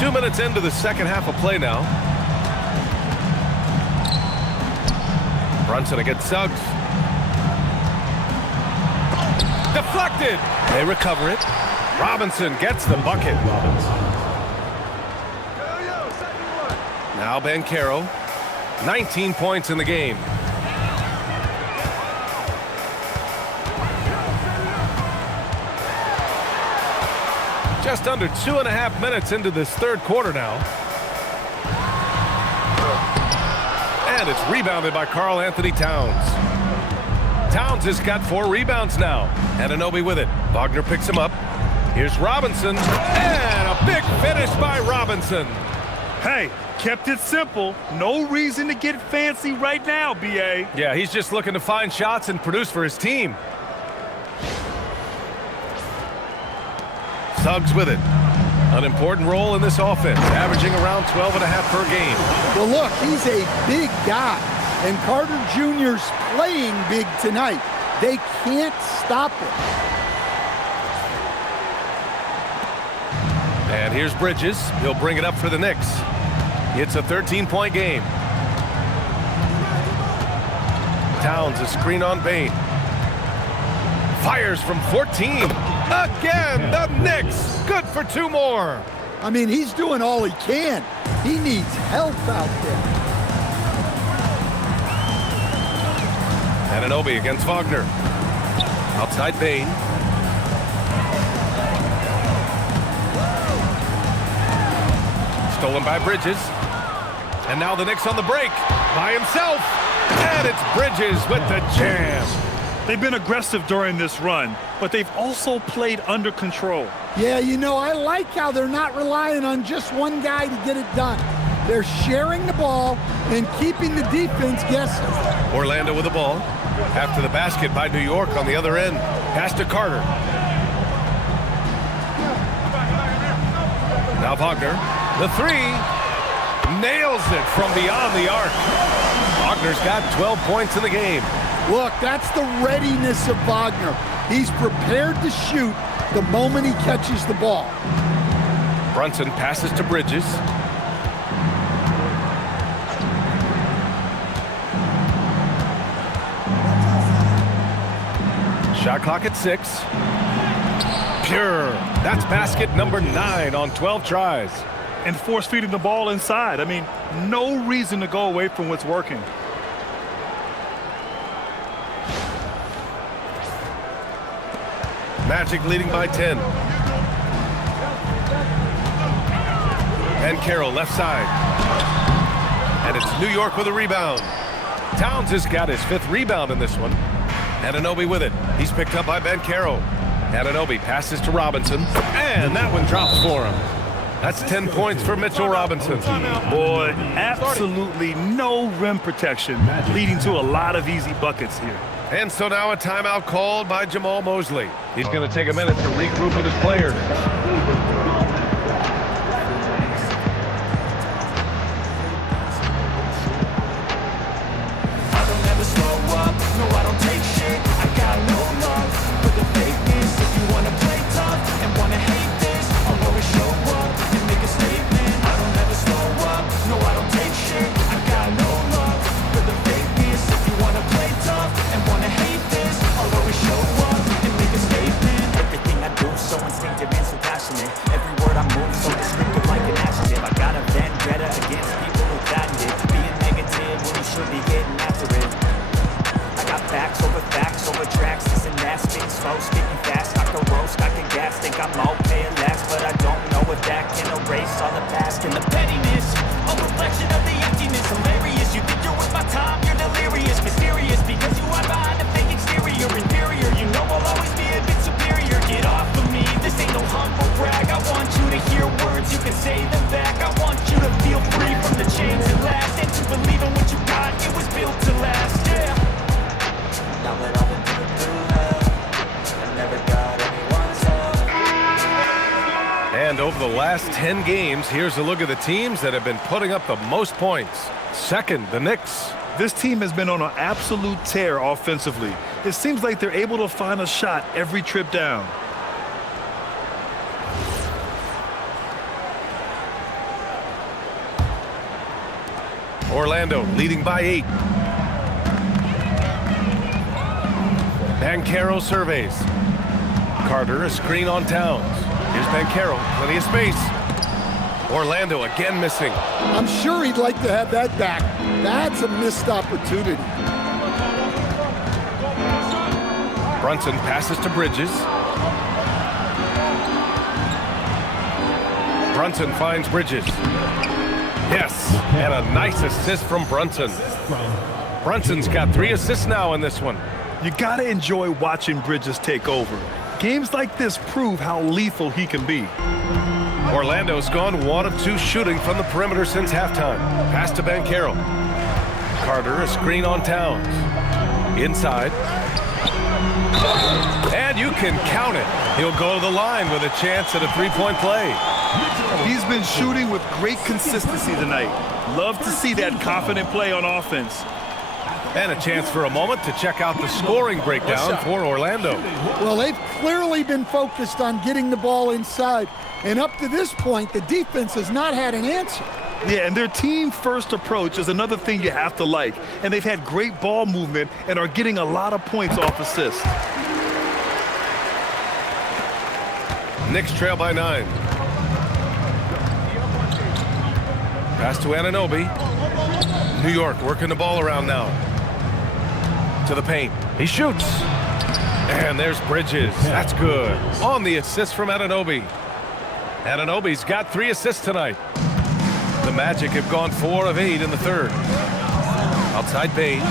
Two minutes into the second half of play now. Brunson against Suggs. Deflected. They recover it. Robinson gets the bucket. Now Banchero. 19 points in the game. Just under 2.5 minutes into this third quarter now. And it's rebounded by Karl-Anthony Towns. Towns has got 4 rebounds now. Anunoby with it. Wagner picks him up. Here's Robinson. And a big finish by Robinson. Hey, kept it simple. No reason to get fancy right now, B.A. Yeah, he's just looking to find shots and produce for his team. Suggs with it. An important role in this offense, averaging around 12.5 per game. Well, look, he's a big guy, and Carter Jr.'s playing big tonight. They can't stop him. And here's Bridges. He'll bring it up for the Knicks. It's a 13-point game. Towns, a screen on Bain. Fires from 14. Again, the Knicks. Good for 2 more. I mean, he's doing all he can. He needs help out there. Anunoby against Wagner. Outside Bain. Stolen by Bridges. And now the Knicks on the break. By himself. And it's Bridges with the jam. They've been aggressive during this run, but they've also played under control. Yeah, you know, I like how they're not relying on just one guy to get it done. They're sharing the ball and keeping the defense guessing. Orlando with the ball. After the basket by New York on the other end. Pass to Carter. Now Wagner. The 3. Nails it from beyond the arc. Wagner's got 12 points in the game. Look, that's the readiness of Wagner. He's prepared to shoot the moment he catches the ball. Brunson passes to Bridges. Shot clock at 6. Pure. That's basket number 9 on 12 tries. And force feeding the ball inside. I mean, no reason to go away from what's working. Magic leading by 10. Banchero left side. And it's New York with a rebound. Towns has got his 5th rebound in this one. Anunoby with it. He's picked up by Banchero. Anunoby passes to Robinson. And that one drops for him. That's 10 points for Mitchell Robinson. Boy, absolutely no rim protection, leading to a lot of easy buckets here. And so now a timeout called by Jamal Mosley. He's going to take a minute to regroup with his players. And over the last 10 games, here's a look at the teams that have been putting up the most points. Second, the Knicks. This team has been on an absolute tear offensively. It seems like they're able to find a shot every trip down. Orlando leading by 8. Banchero surveys. Carter, a screen on Towns. Here's Banchero, plenty of space. Orlando again missing. I'm sure he'd like to have that back. That's a missed opportunity. Brunson passes to Bridges. Brunson finds Bridges. Yes, and a nice assist from Brunson. Brunson's got 3 assists now in this one. You gotta enjoy watching Bridges take over. Games like this prove how lethal he can be. Orlando's gone 1 of 2 shooting from the perimeter since halftime. Pass to Banchero. Carter, a screen on Towns. Inside. And you can count it. He'll go to the line with a chance at a 3-point play. He's been shooting with great consistency tonight. Love to see that confident play on offense. And a chance for a moment to check out the scoring breakdown for Orlando. Well, they've clearly been focused on getting the ball inside. And up to this point, the defense has not had an answer. Yeah, and their team-first approach is another thing you have to like. And they've had great ball movement and are getting a lot of points off assists. Knicks trail by 9. Pass to Anunoby. New York working the ball around now. To the paint. He shoots. And there's Bridges. That's good. On the assist from Anunoby. Anunoby's got 3 assists tonight. The Magic have gone 4 of 8 in the third. Outside Bain.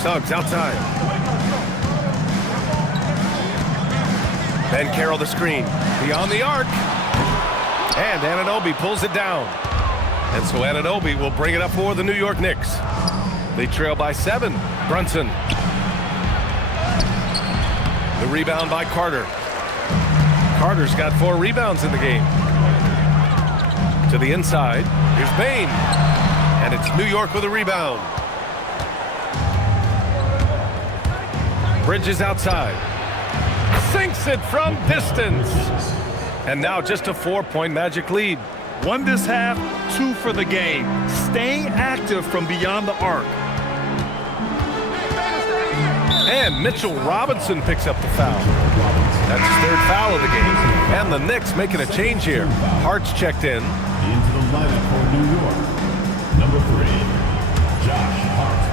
Suggs outside. Banchero the screen. Beyond the arc. And Anunoby pulls it down. And so Anunoby will bring it up for the New York Knicks. They trail by 7. Brunson. The rebound by Carter. Carter's got 4 rebounds in the game. To the inside. Here's Bain. And it's New York with a rebound. Bridges outside. sinks it from distance. And now just a 4-point Magic lead. 1 this half, 2 for the game. Staying active from beyond the arc. And Mitchell Robinson picks up the foul. That's his 3rd foul of the game. And the Knicks making a change here. Hart's checked in. Into the lineup for New York, number 3, Josh Hart.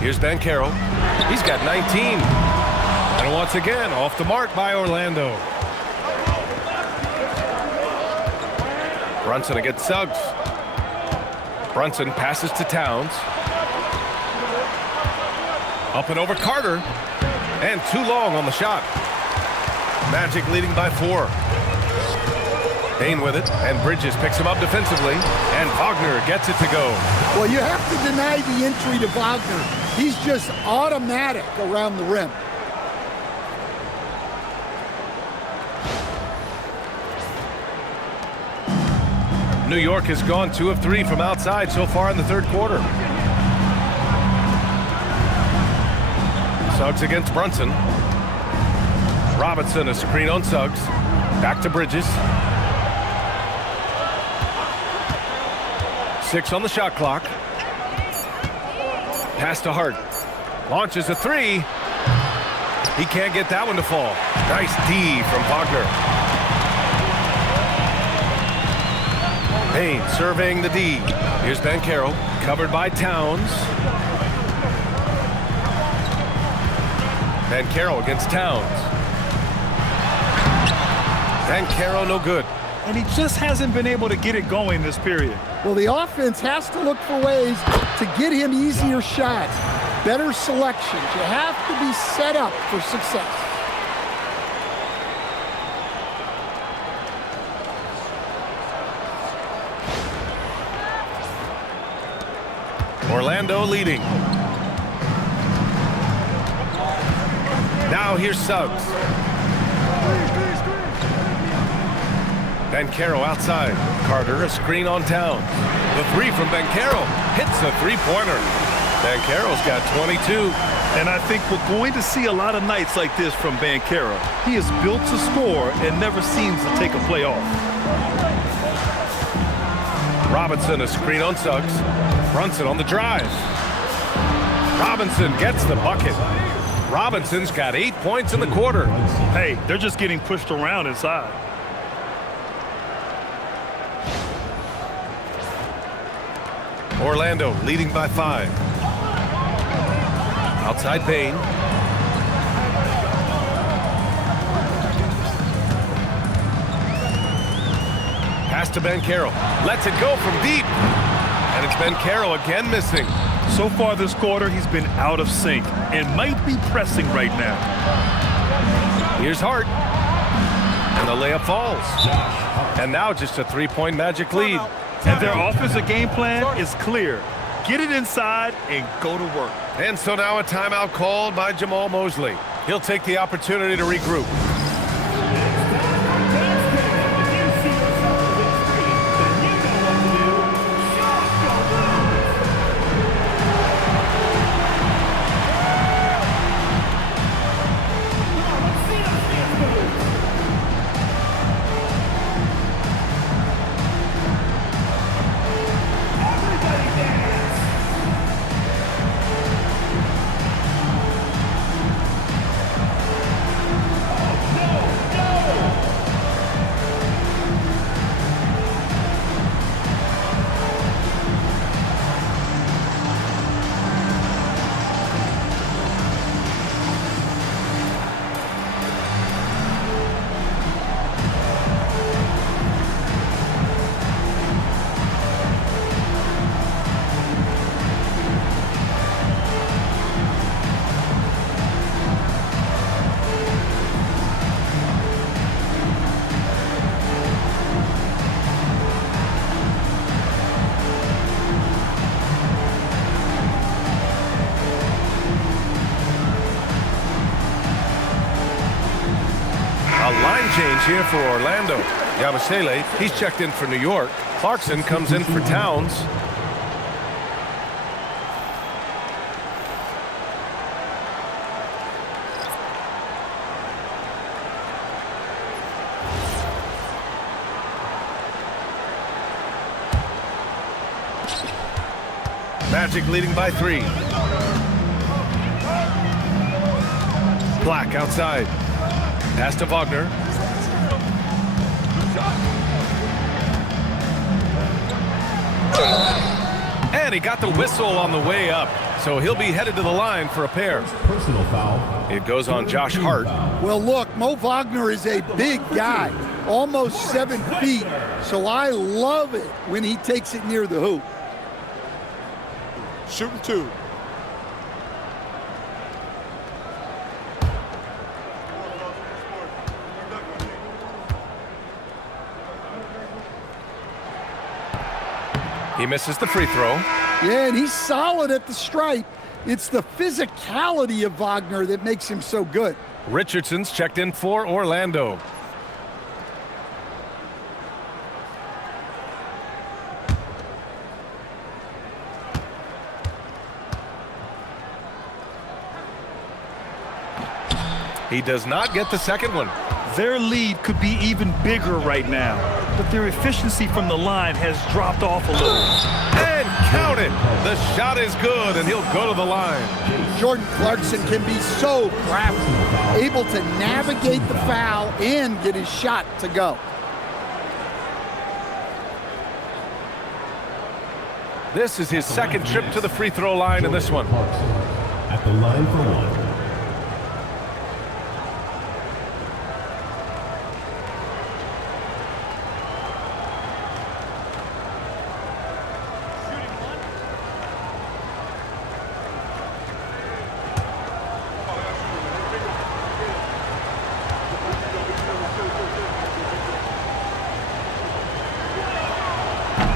Here's Banchero. He's got 19. And once again, off the mark by Orlando. Brunson against Suggs. Brunson passes to Towns. Up and over Carter. And too long on the shot. Magic leading by 4. Payne with it, and Bridges picks him up defensively, and Wagner gets it to go. Well, you have to deny the entry to Wagner. He's just automatic around the rim. New York has gone 2 of 3 from outside so far in the 3rd quarter. Suggs against Brunson. Robinson, a screen on Suggs. Back to Bridges. 6 on the shot clock. Pass to Hart. Launches a 3. He can't get that one to fall. Nice D from Wagner. Payne surveying the D. Here's Banchero, covered by Towns. Banchero against Towns. Banchero no good. And he just hasn't been able to get it going this period. Well, the offense has to look for ways to get him easier shots, better selections. You have to be set up for success. Orlando leading. Now here's Suggs. Banchero outside. Carter, a screen on Towns. The 3 from Banchero hits a 3-pointer. Banchero's got 22. And I think we're going to see a lot of nights like this from Banchero. He is built to score and never seems to take a play off. Robinson, a screen on Suggs. Brunson on the drive. Robinson gets the bucket. Robinson's got 8 points in the quarter. Hey, they're just getting pushed around inside. Orlando leading by 5. Outside Payne. Pass to Banchero. Lets it go from deep. And it's Banchero again missing. So far this quarter, he's been out of sync and might be pressing right now. Here's Hart. And the layup falls. And now just a 3-point Magic lead. And their offensive game plan is clear. Get it inside and go to work. And so now a timeout called by Jamal Mosley. He'll take the opportunity to regroup. Change here for Orlando. Yabusele, he's checked in for New York. Clarkson comes in for Towns. Magic leading by 3. Black outside. Pass to Wagner. And he got the whistle on the way up. So he'll be headed to the line for a pair. Personal foul. It goes on Josh Hart. Well, look, Mo Wagner is a big guy, almost 7 feet. So I love it when he takes it near the hoop. Shooting 2. He misses the free throw. Yeah, and he's solid at the stripe. It's the physicality of Wagner that makes him so good. Richardson's checked in for Orlando. He does not get the second one. Their lead could be even bigger right now, but their efficiency from the line has dropped off a little. And count it. The shot is good, and he'll go to the line. Jordan Clarkson can be so crafty, able to navigate the foul and get his shot to go. This is his second trip to the free throw line in this one. At the line for 1.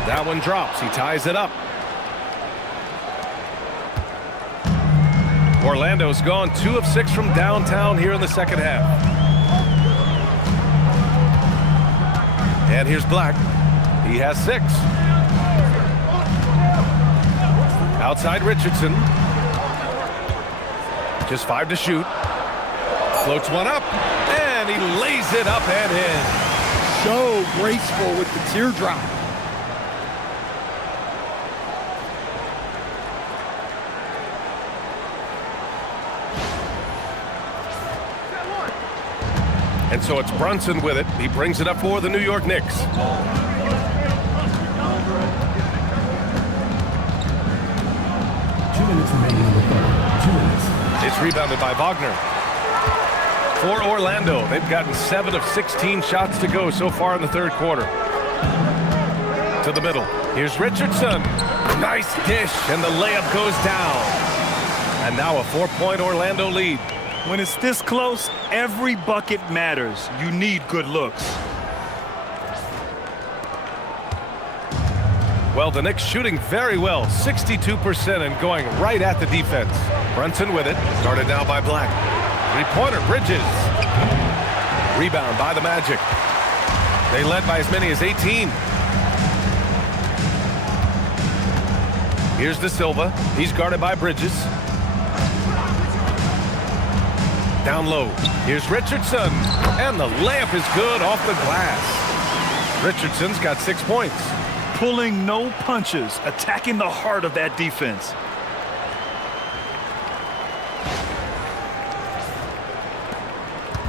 That one drops. He ties it up. Orlando's gone 2 of 6 from downtown here in the second half. And here's Black. He has 6. Outside Richardson. Just 5 to shoot. Floats one up. And he lays it up and in. So graceful with the teardrop. And so it's Brunson with it. He brings it up for the New York Knicks. 2 minutes remaining in the third. 2 minutes. It's rebounded by Wagner. For Orlando, they've gotten 7 of 16 shots to go so far in the third quarter. To the middle. Here's Richardson. Nice dish, and the layup goes down. And now a 4-point Orlando lead. When it's this close, every bucket matters. You need good looks. Well, the Knicks shooting very well, 62% and going right at the defense. Brunson with it, guarded now by Black. Three-pointer, Bridges. Rebound by the Magic. They led by as many as 18. Here's De Silva. He's guarded by Bridges. Down low. Here's Richardson. And the layup is good off the glass. Richardson's got 6 points. Pulling no punches, attacking the heart of that defense.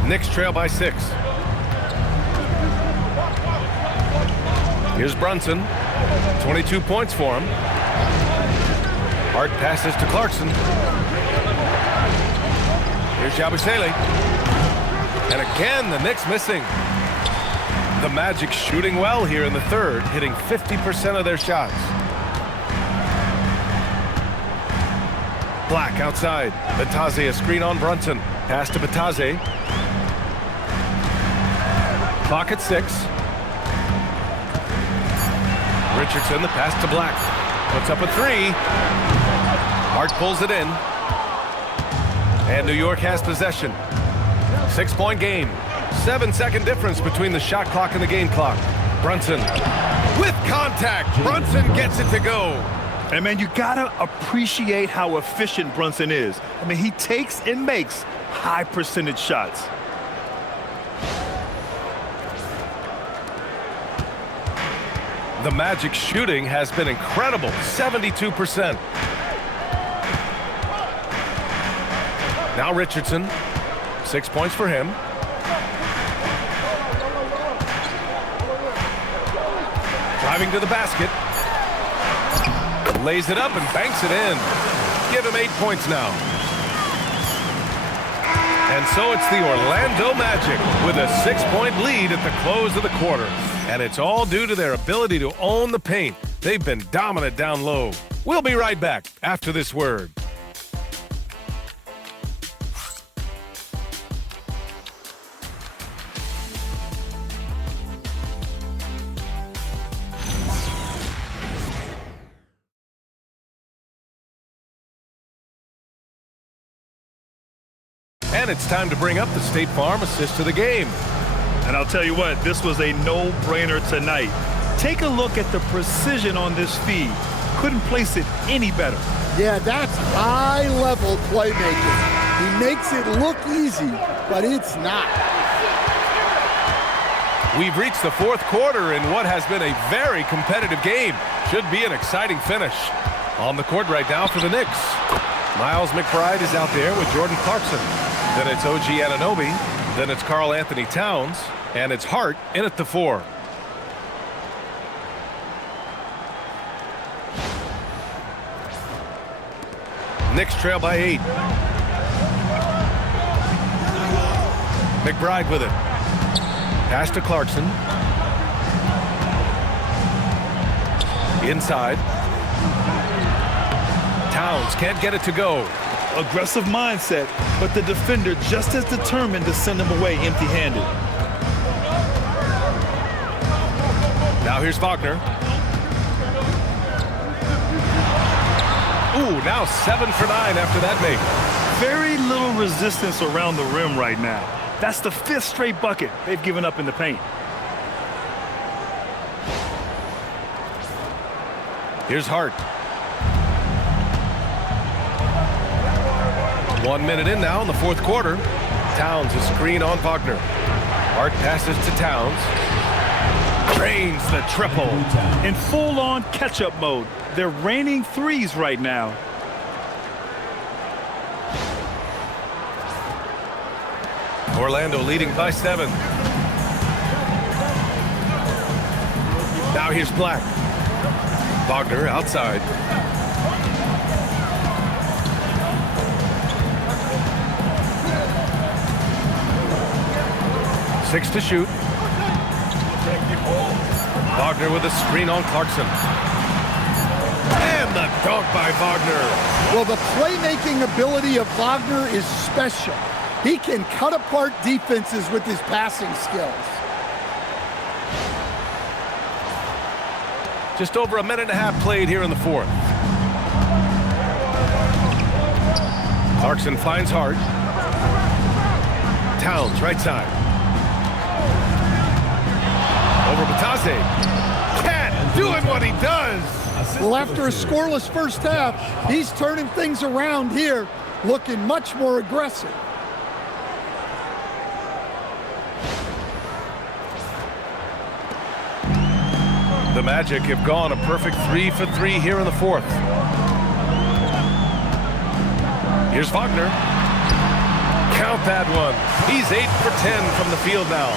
Knicks trail by 6. Here's Brunson. 22 points for him. Hart passes to Clarkson. Here's Yabusele. And again, the Knicks missing. The Magic shooting well here in the third, hitting 50% of their shots. Black outside. Bataze, a screen on Brunson. Pass to Bataze. Clock at 6. Richardson, the pass to Black. Puts up a 3. Hart pulls it in. And New York has possession. 6-point game. 7-second difference between the shot clock and the game clock. Brunson with contact. Brunson gets it to go. And man, you gotta appreciate how efficient Brunson is. I mean, he takes and makes high percentage shots. The Magic's shooting has been incredible, 72%. Now Richardson, 6 points for him. Driving to the basket. Lays it up and banks it in. Give him 8 points now. And so it's the Orlando Magic with a 6-point lead at the close of the quarter. And it's all due to their ability to own the paint. They've been dominant down low. We'll be right back after this word. And it's time to bring up the State Farm assist to the game. And I'll tell you what, this was a no-brainer tonight. Take a look at the precision on this feed. Couldn't place it any better. Yeah, that's high-level playmaking. He makes it look easy, but it's not. We've reached the fourth quarter in what has been a very competitive game. Should be an exciting finish. On the court right now for the Knicks. Miles McBride is out there with Jordan Clarkson. Then it's OG Anunoby. Then it's Karl-Anthony Towns. And it's Hart in at the 4. Knicks trail by 8. McBride with it. Pass to Clarkson. Inside. Towns can't get it to go. Aggressive mindset, but the defender just as determined to send him away empty-handed. Now here's Wagner. Ooh, now 7 for 9 after that make. Very little resistance around the rim right now. That's the 5th straight bucket they've given up in the paint. Here's Hart. 1 minute in now in the fourth quarter. Towns a screen on Wagner. Hart passes to Towns. Drains the triple. In full-on catch-up mode. They're raining threes right now. Orlando leading by 7. Now here's Black. Wagner outside. Six to shoot. Wagner with a screen on Clarkson. And the dunk by Wagner. Well, the playmaking ability of Wagner is special. He can cut apart defenses with his passing skills. Just over a minute and a half played here in the fourth. Clarkson finds Hart. Towns right side. Over Batase. Cat doing what he does. Well, after a scoreless first half, he's turning things around here, looking much more aggressive. The Magic have gone a perfect 3 for 3 here in the fourth. Here's Wagner. Count that one. He's 8 for 10 from the field now.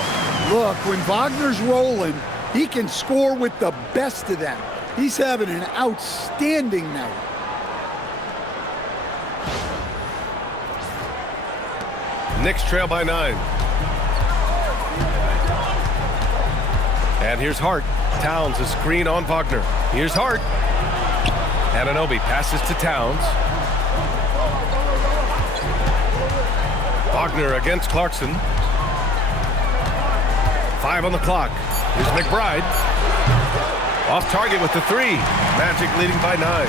Look, when Wagner's rolling, he can score with the best of them. He's having an outstanding night. Knicks trail by 9. And here's Hart. Towns a screen on Wagner. Here's Hart. Anunoby passes to Towns. Wagner against Clarkson. 5 on the clock. Here's McBride. Off target with the 3. Magic leading by 9.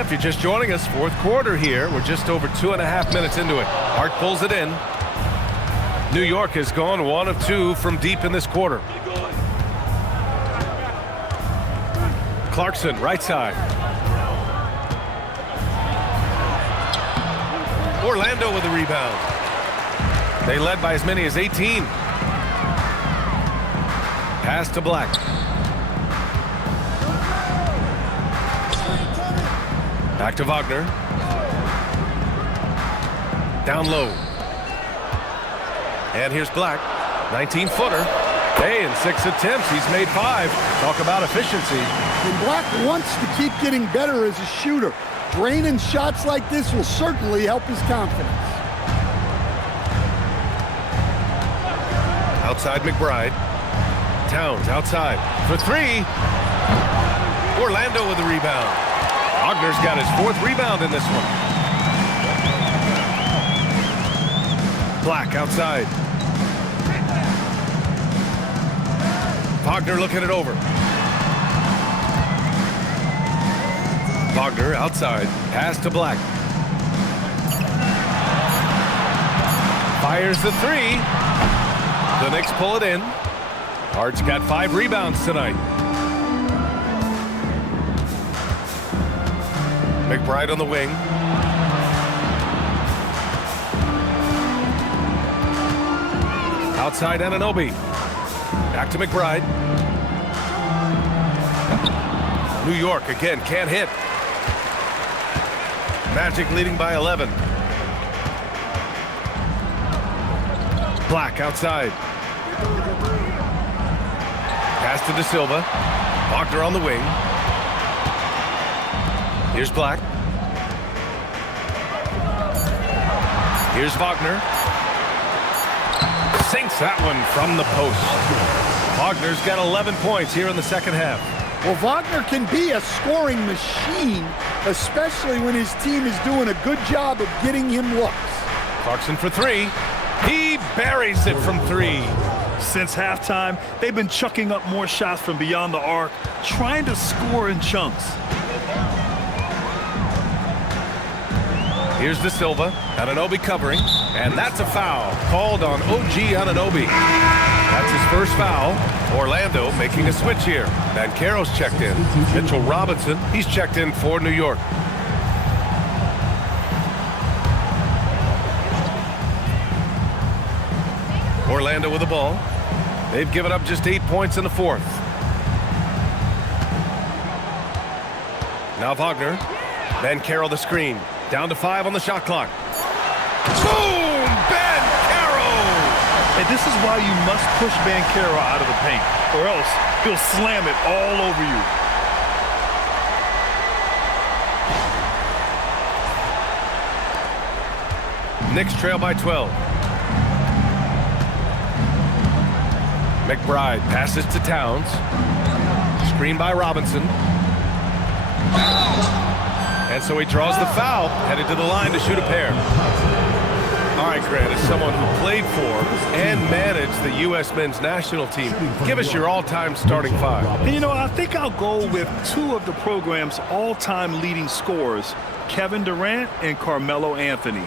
If you're just joining us, fourth quarter here. We're just over 2.5 minutes into it. Hart pulls it in. New York has gone 1 of 2 from deep in this quarter. Clarkson, right side. Orlando with the rebound. They led by as many as 18. Pass to Black. Back to Wagner. Down low. And here's Black. 19-footer. Hey, in 6 attempts, he's made 5. Talk about efficiency. And Black wants to keep getting better as a shooter. Draining shots like this will certainly help his confidence. Outside McBride. Towns outside for 3. Orlando with the rebound. Wagner's got his 4th rebound in this one. Black outside. Wagner looking it over. Wagner outside. Pass to Black. Fires the 3. The Knicks pull it in. Hart's got 5 rebounds tonight. McBride on the wing. Outside Anunoby. Back to McBride. New York again can't hit. Magic leading by 11. Black outside. Pass to De Silva. Wagner on the wing. Here's Black. Here's Wagner. Sinks that one from the post. Wagner's got 11 points here in the second half. Well, Wagner can be a scoring machine, especially when his team is doing a good job of getting him looks. Clarkson for 3. He buries it from 3. Since halftime, they've been chucking up more shots from beyond the arc, trying to score in chunks. Here's De Silva. Anunoby covering, and that's a foul called on OG Anunoby. That's his first foul. Orlando making a switch here. Banchero's checked in. Mitchell Robinson, he's checked in for New York. Orlando with the ball. They've given up just 8 points in the 4th. Now Wagner. Banchero the screen. Down to 5 on the shot clock. Boom! Banchero! And this is why you must push Banchero out of the paint, or else he'll slam it all over you. Knicks trail by 12. McBride passes to Towns. Screen by Robinson. And so he draws the foul, headed to the line to shoot a pair. All right, Grant, as someone who played for and managed the U.S. men's national team, give us your all-time starting 5. And, you know, I think I'll go with 2 of the program's all-time leading scorers, Kevin Durant and Carmelo Anthony.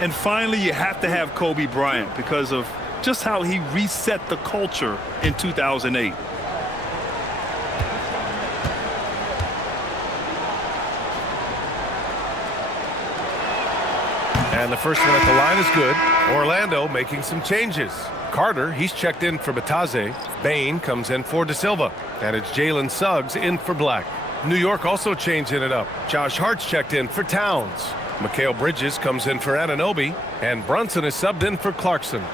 And finally, you have to have Kobe Bryant because of just how he reset the culture in 2008. And the first one at the line is good. Orlando making some changes. Carter, he's checked in for Bataze. Bain comes in for De Silva. And it's Jalen Suggs in for Black. New York also changing it up. Josh Hart's checked in for Towns. Mikal Bridges comes in for Anunoby. And Brunson is subbed in for Clarkson.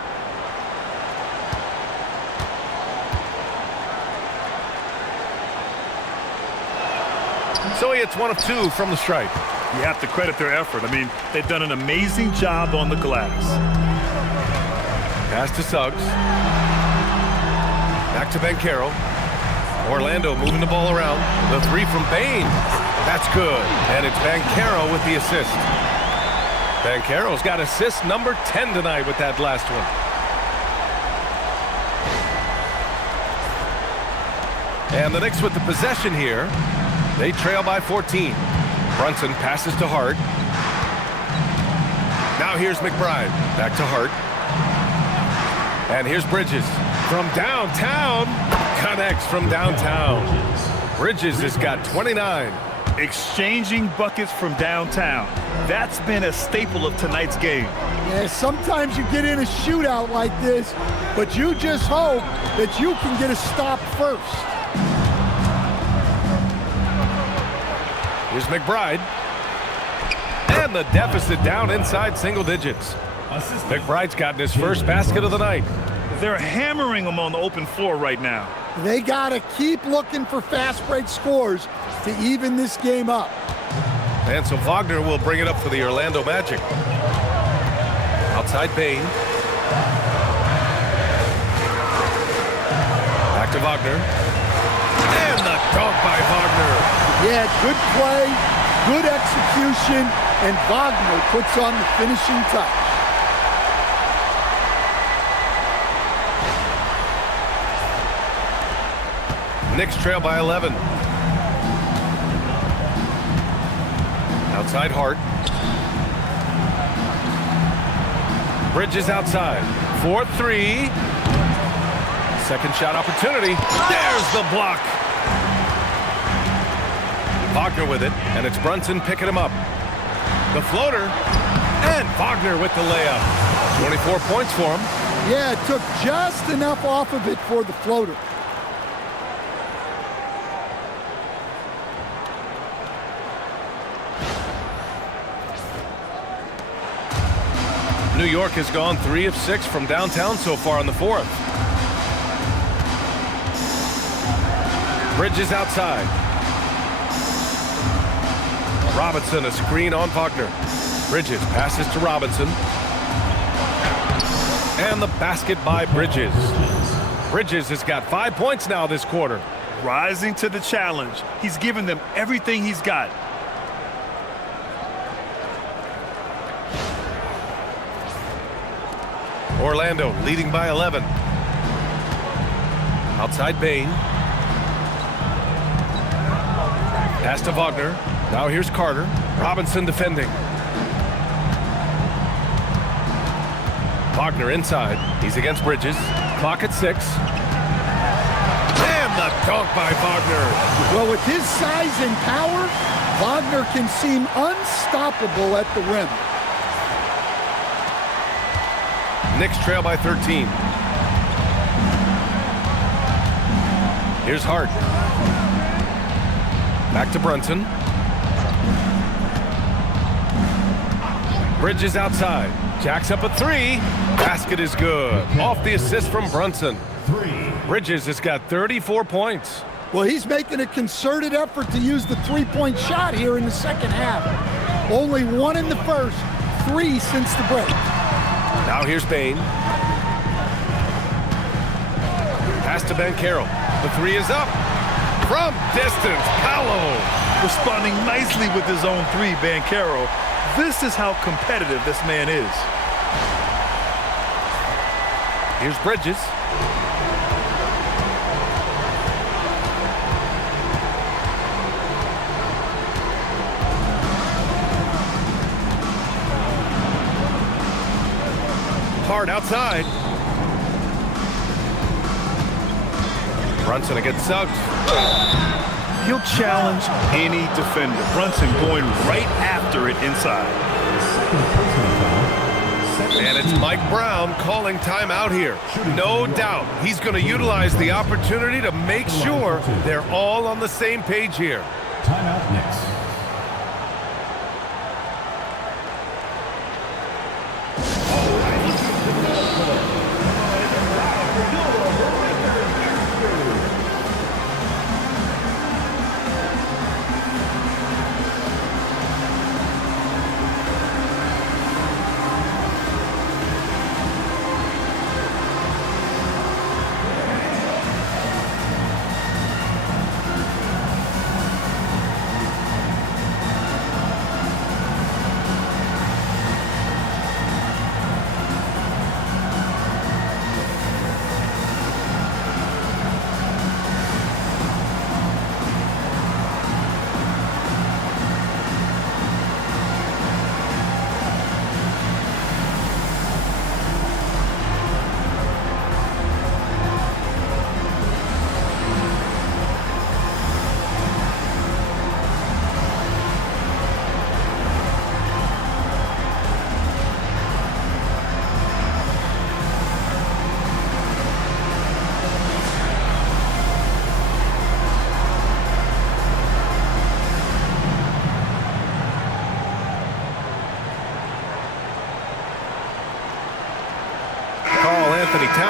So he hits 1 of 2 from the stripe. You have to credit their effort. I mean, they've done an amazing job on the glass. Pass to Suggs. Back to Banchero. Orlando moving the ball around. The 3 from Bain. That's good. And it's Banchero with the assist. Banchero's got assist number 10 tonight with that last one. And the Knicks with the possession here. They trail by 14. Brunson passes to Hart. Now here's McBride. Back to Hart. And here's Bridges. From downtown. Connects from downtown. Bridges has got 29. Exchanging buckets from downtown. That's been a staple of tonight's game. Yeah, sometimes you get in a shootout like this, but you just hope that you can get a stop first. Here's McBride. And the deficit down inside single digits. McBride's gotten his first basket of the night. They're hammering him on the open floor right now. They got to keep looking for fast break scores to even this game up. And so Wagner will bring it up for the Orlando Magic. Outside Bain. Back to Wagner. And the dunk by Wagner. Yeah, good play, good execution, and Wagner puts on the finishing touch. Knicks trail by 11. Outside Hart. Bridges outside. 4-3. Second shot opportunity. There's the block. Wagner with it, and it's Brunson picking him up. The floater, and Wagner with the layup. 24 points for him. Yeah, it took just enough off of it for the floater. New York has gone 3 of 6 from downtown so far in the fourth. Bridges outside. Robinson, a screen on Wagner. Bridges passes to Robinson. And the basket by Bridges. Bridges has got 5 points now this quarter. Rising to the challenge. He's given them everything he's got. Orlando leading by 11. Outside Bain. Pass to Wagner. Now here's Carter. Robinson defending. Wagner inside. He's against Bridges. Clock at 6. And the dunk by Wagner. Well, with his size and power, Wagner can seem unstoppable at the rim. Knicks trail by 13. Here's Hart. Back to Brunson. Bridges outside. Jacks up a 3. Basket is good. Off the assist from Brunson. Bridges has got 34 points. Well, he's making a concerted effort to use the three-point shot here in the second half. Only 1 in the first, 3 since the break. Now here's Bain. Pass to Banchero. The 3 is up. From distance, Paolo. Responding nicely with his own 3, Banchero. This is how competitive this man is. Here's Bridges. Hard outside. Brunson against Suggs. He'll challenge any defender. Brunson going right after it inside. And it's Mike Brown calling timeout here. No doubt he's going to utilize the opportunity to make sure they're all on the same page here. Timeout Knicks.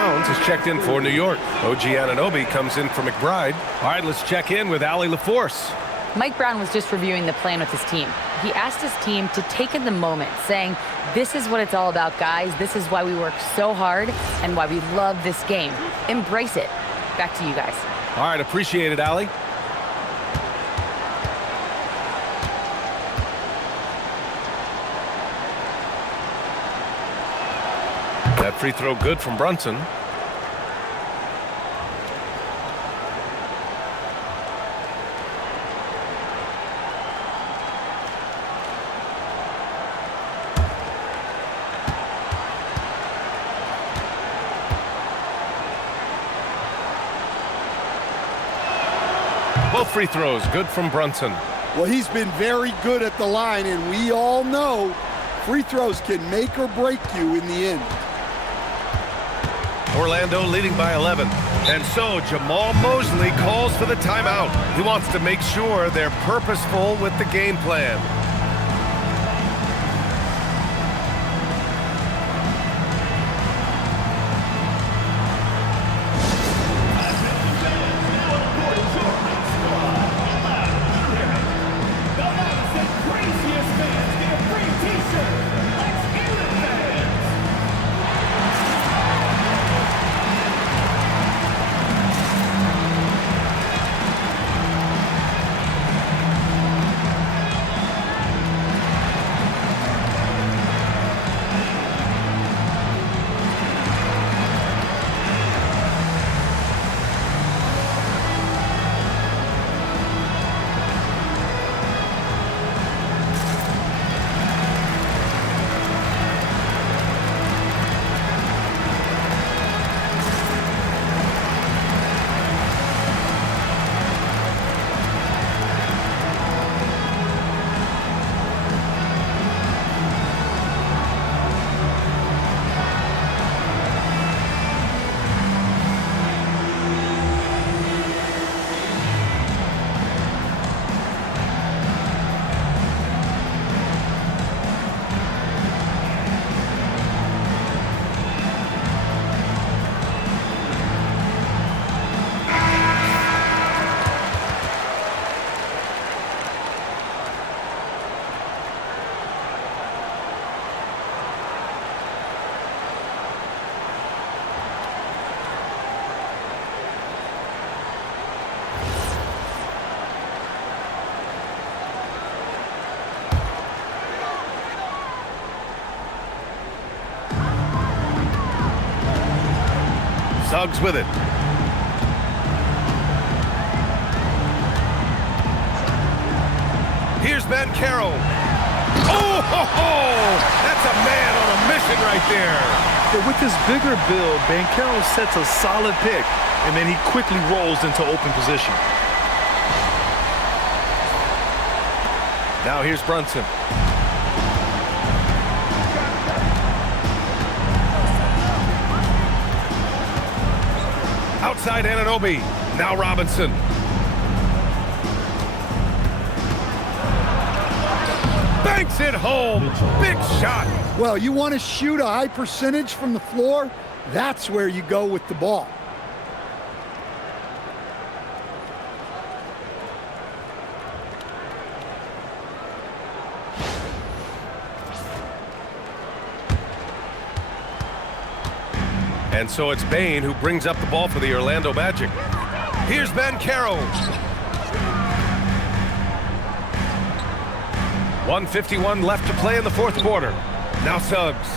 Towns is checked in for New York. OG Anunoby comes in for McBride. All right, let's check in with Allie LaForce. Mike Brown was just reviewing the plan with his team. He asked his team to take in the moment, saying, "This is what it's all about, guys. This is why we work so hard and why we love this game. Embrace it." Back to you guys. All right, appreciate it, Allie. That free throw good from Brunson. Both free throws good from Brunson. Well, he's been very good at the line, and we all know free throws can make or break you in the end. Orlando leading by 11. And so Jamal Mosley calls for the timeout. He wants to make sure they're purposeful with the game plan. Suggs with it. Here's Banchero. Oh, ho, ho! That's a man on a mission right there. But with his bigger build, Banchero sets a solid pick, and then he quickly rolls into open position. Now here's Brunson. Outside Anunoby. Now Robinson. Banks it home. Big shot. Well, you want to shoot a high percentage from the floor? That's where you go with the ball. And so it's Bane who brings up the ball for the Orlando Magic. Here's Banchero. 1:51 left to play in the fourth quarter. Now Suggs.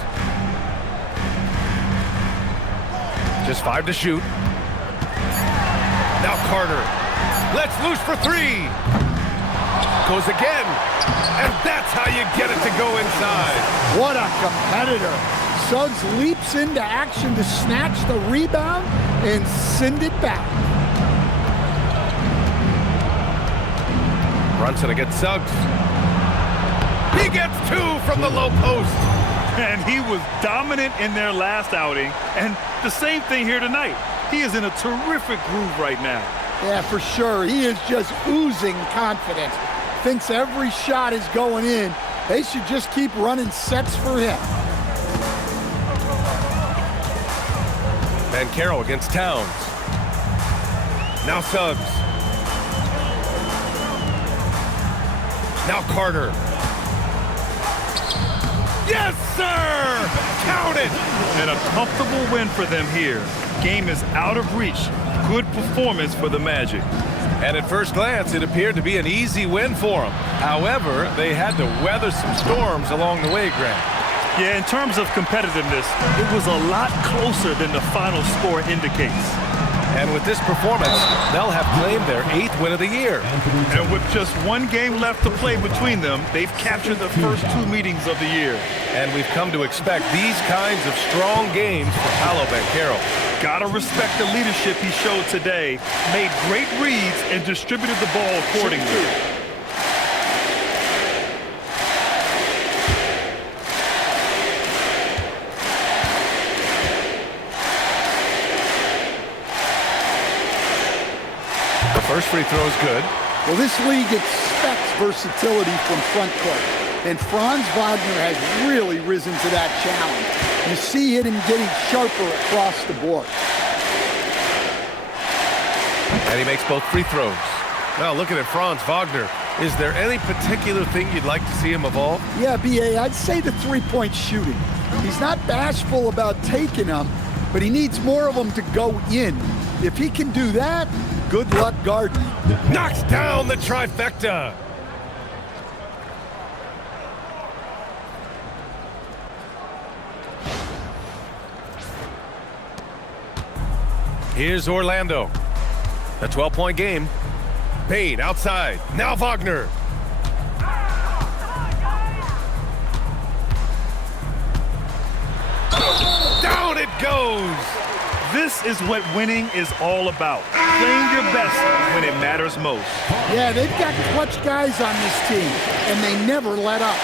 Just 5 to shoot. Now Carter. Let's loose for 3. Goes again. And that's how you get it to go inside. What a competitor. Suggs leaps into action to snatch the rebound and send it back. Brunson against Suggs. He gets 2 from the low post. And he was dominant in their last outing. And the same thing here tonight. He is in a terrific groove right now. Yeah, for sure. He is just oozing confidence. Thinks every shot is going in. They should just keep running sets for him. Banchero against Towns. Now Suggs. Now Carter. Yes, sir! Count it! And a comfortable win for them here. Game is out of reach. Good performance for the Magic. And at first glance, it appeared to be an easy win for them. However, they had to weather some storms along the way, Grant. Yeah, in terms of competitiveness, it was a lot closer than the final score indicates. And with this performance, they'll have claimed their 8th win of the year. And with just one game left to play between them, they've captured the first 2 meetings of the year. And we've come to expect these kinds of strong games from Paolo Banchero. Gotta respect the leadership he showed today. Made great reads and distributed the ball accordingly. The first free throw is good. Well, this league expects versatility from front court, and Franz Wagner has really risen to that challenge. You see him getting sharper across the board. And he makes both free throws. Now, looking at Franz Wagner, is there any particular thing you'd like to see him evolve? Yeah, B.A., I'd say the three-point shooting. He's not bashful about taking them, but he needs more of them to go in. If he can do that, good luck guarding. Knocks down the trifecta. Here's Orlando. A 12-point game. Payne outside. Now Wagner. Down it goes. This is what winning is all about. Playing your best when it matters most. Yeah, they've got clutch guys on this team, and they never let up.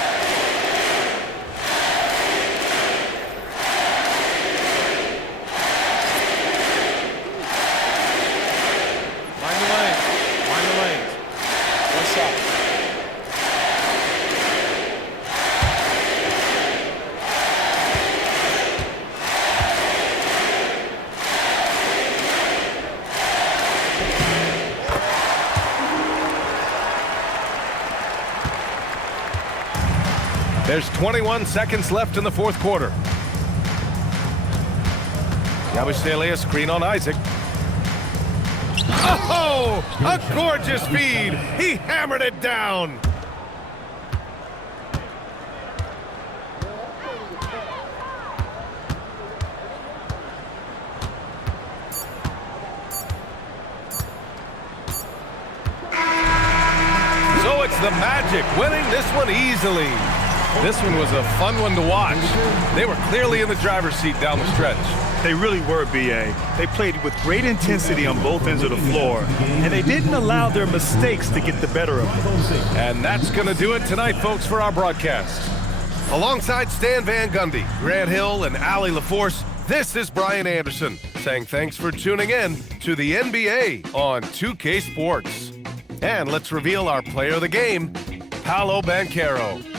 There's 21 seconds left in the fourth quarter. Yabusele, screen on Isaac. Oh, a gorgeous feed. He hammered it down. So it's the Magic winning this one easily. This one was a fun one to watch. They were clearly in the driver's seat down the stretch. They really were, B.A. They played with great intensity on both ends of the floor, and they didn't allow their mistakes to get the better of them. And that's going to do it tonight, folks, for our broadcast. Alongside Stan Van Gundy, Grant Hill, and Allie LaForce, this is Brian Anderson saying thanks for tuning in to the NBA on 2K Sports. And let's reveal our player of the game, Paolo Banchero.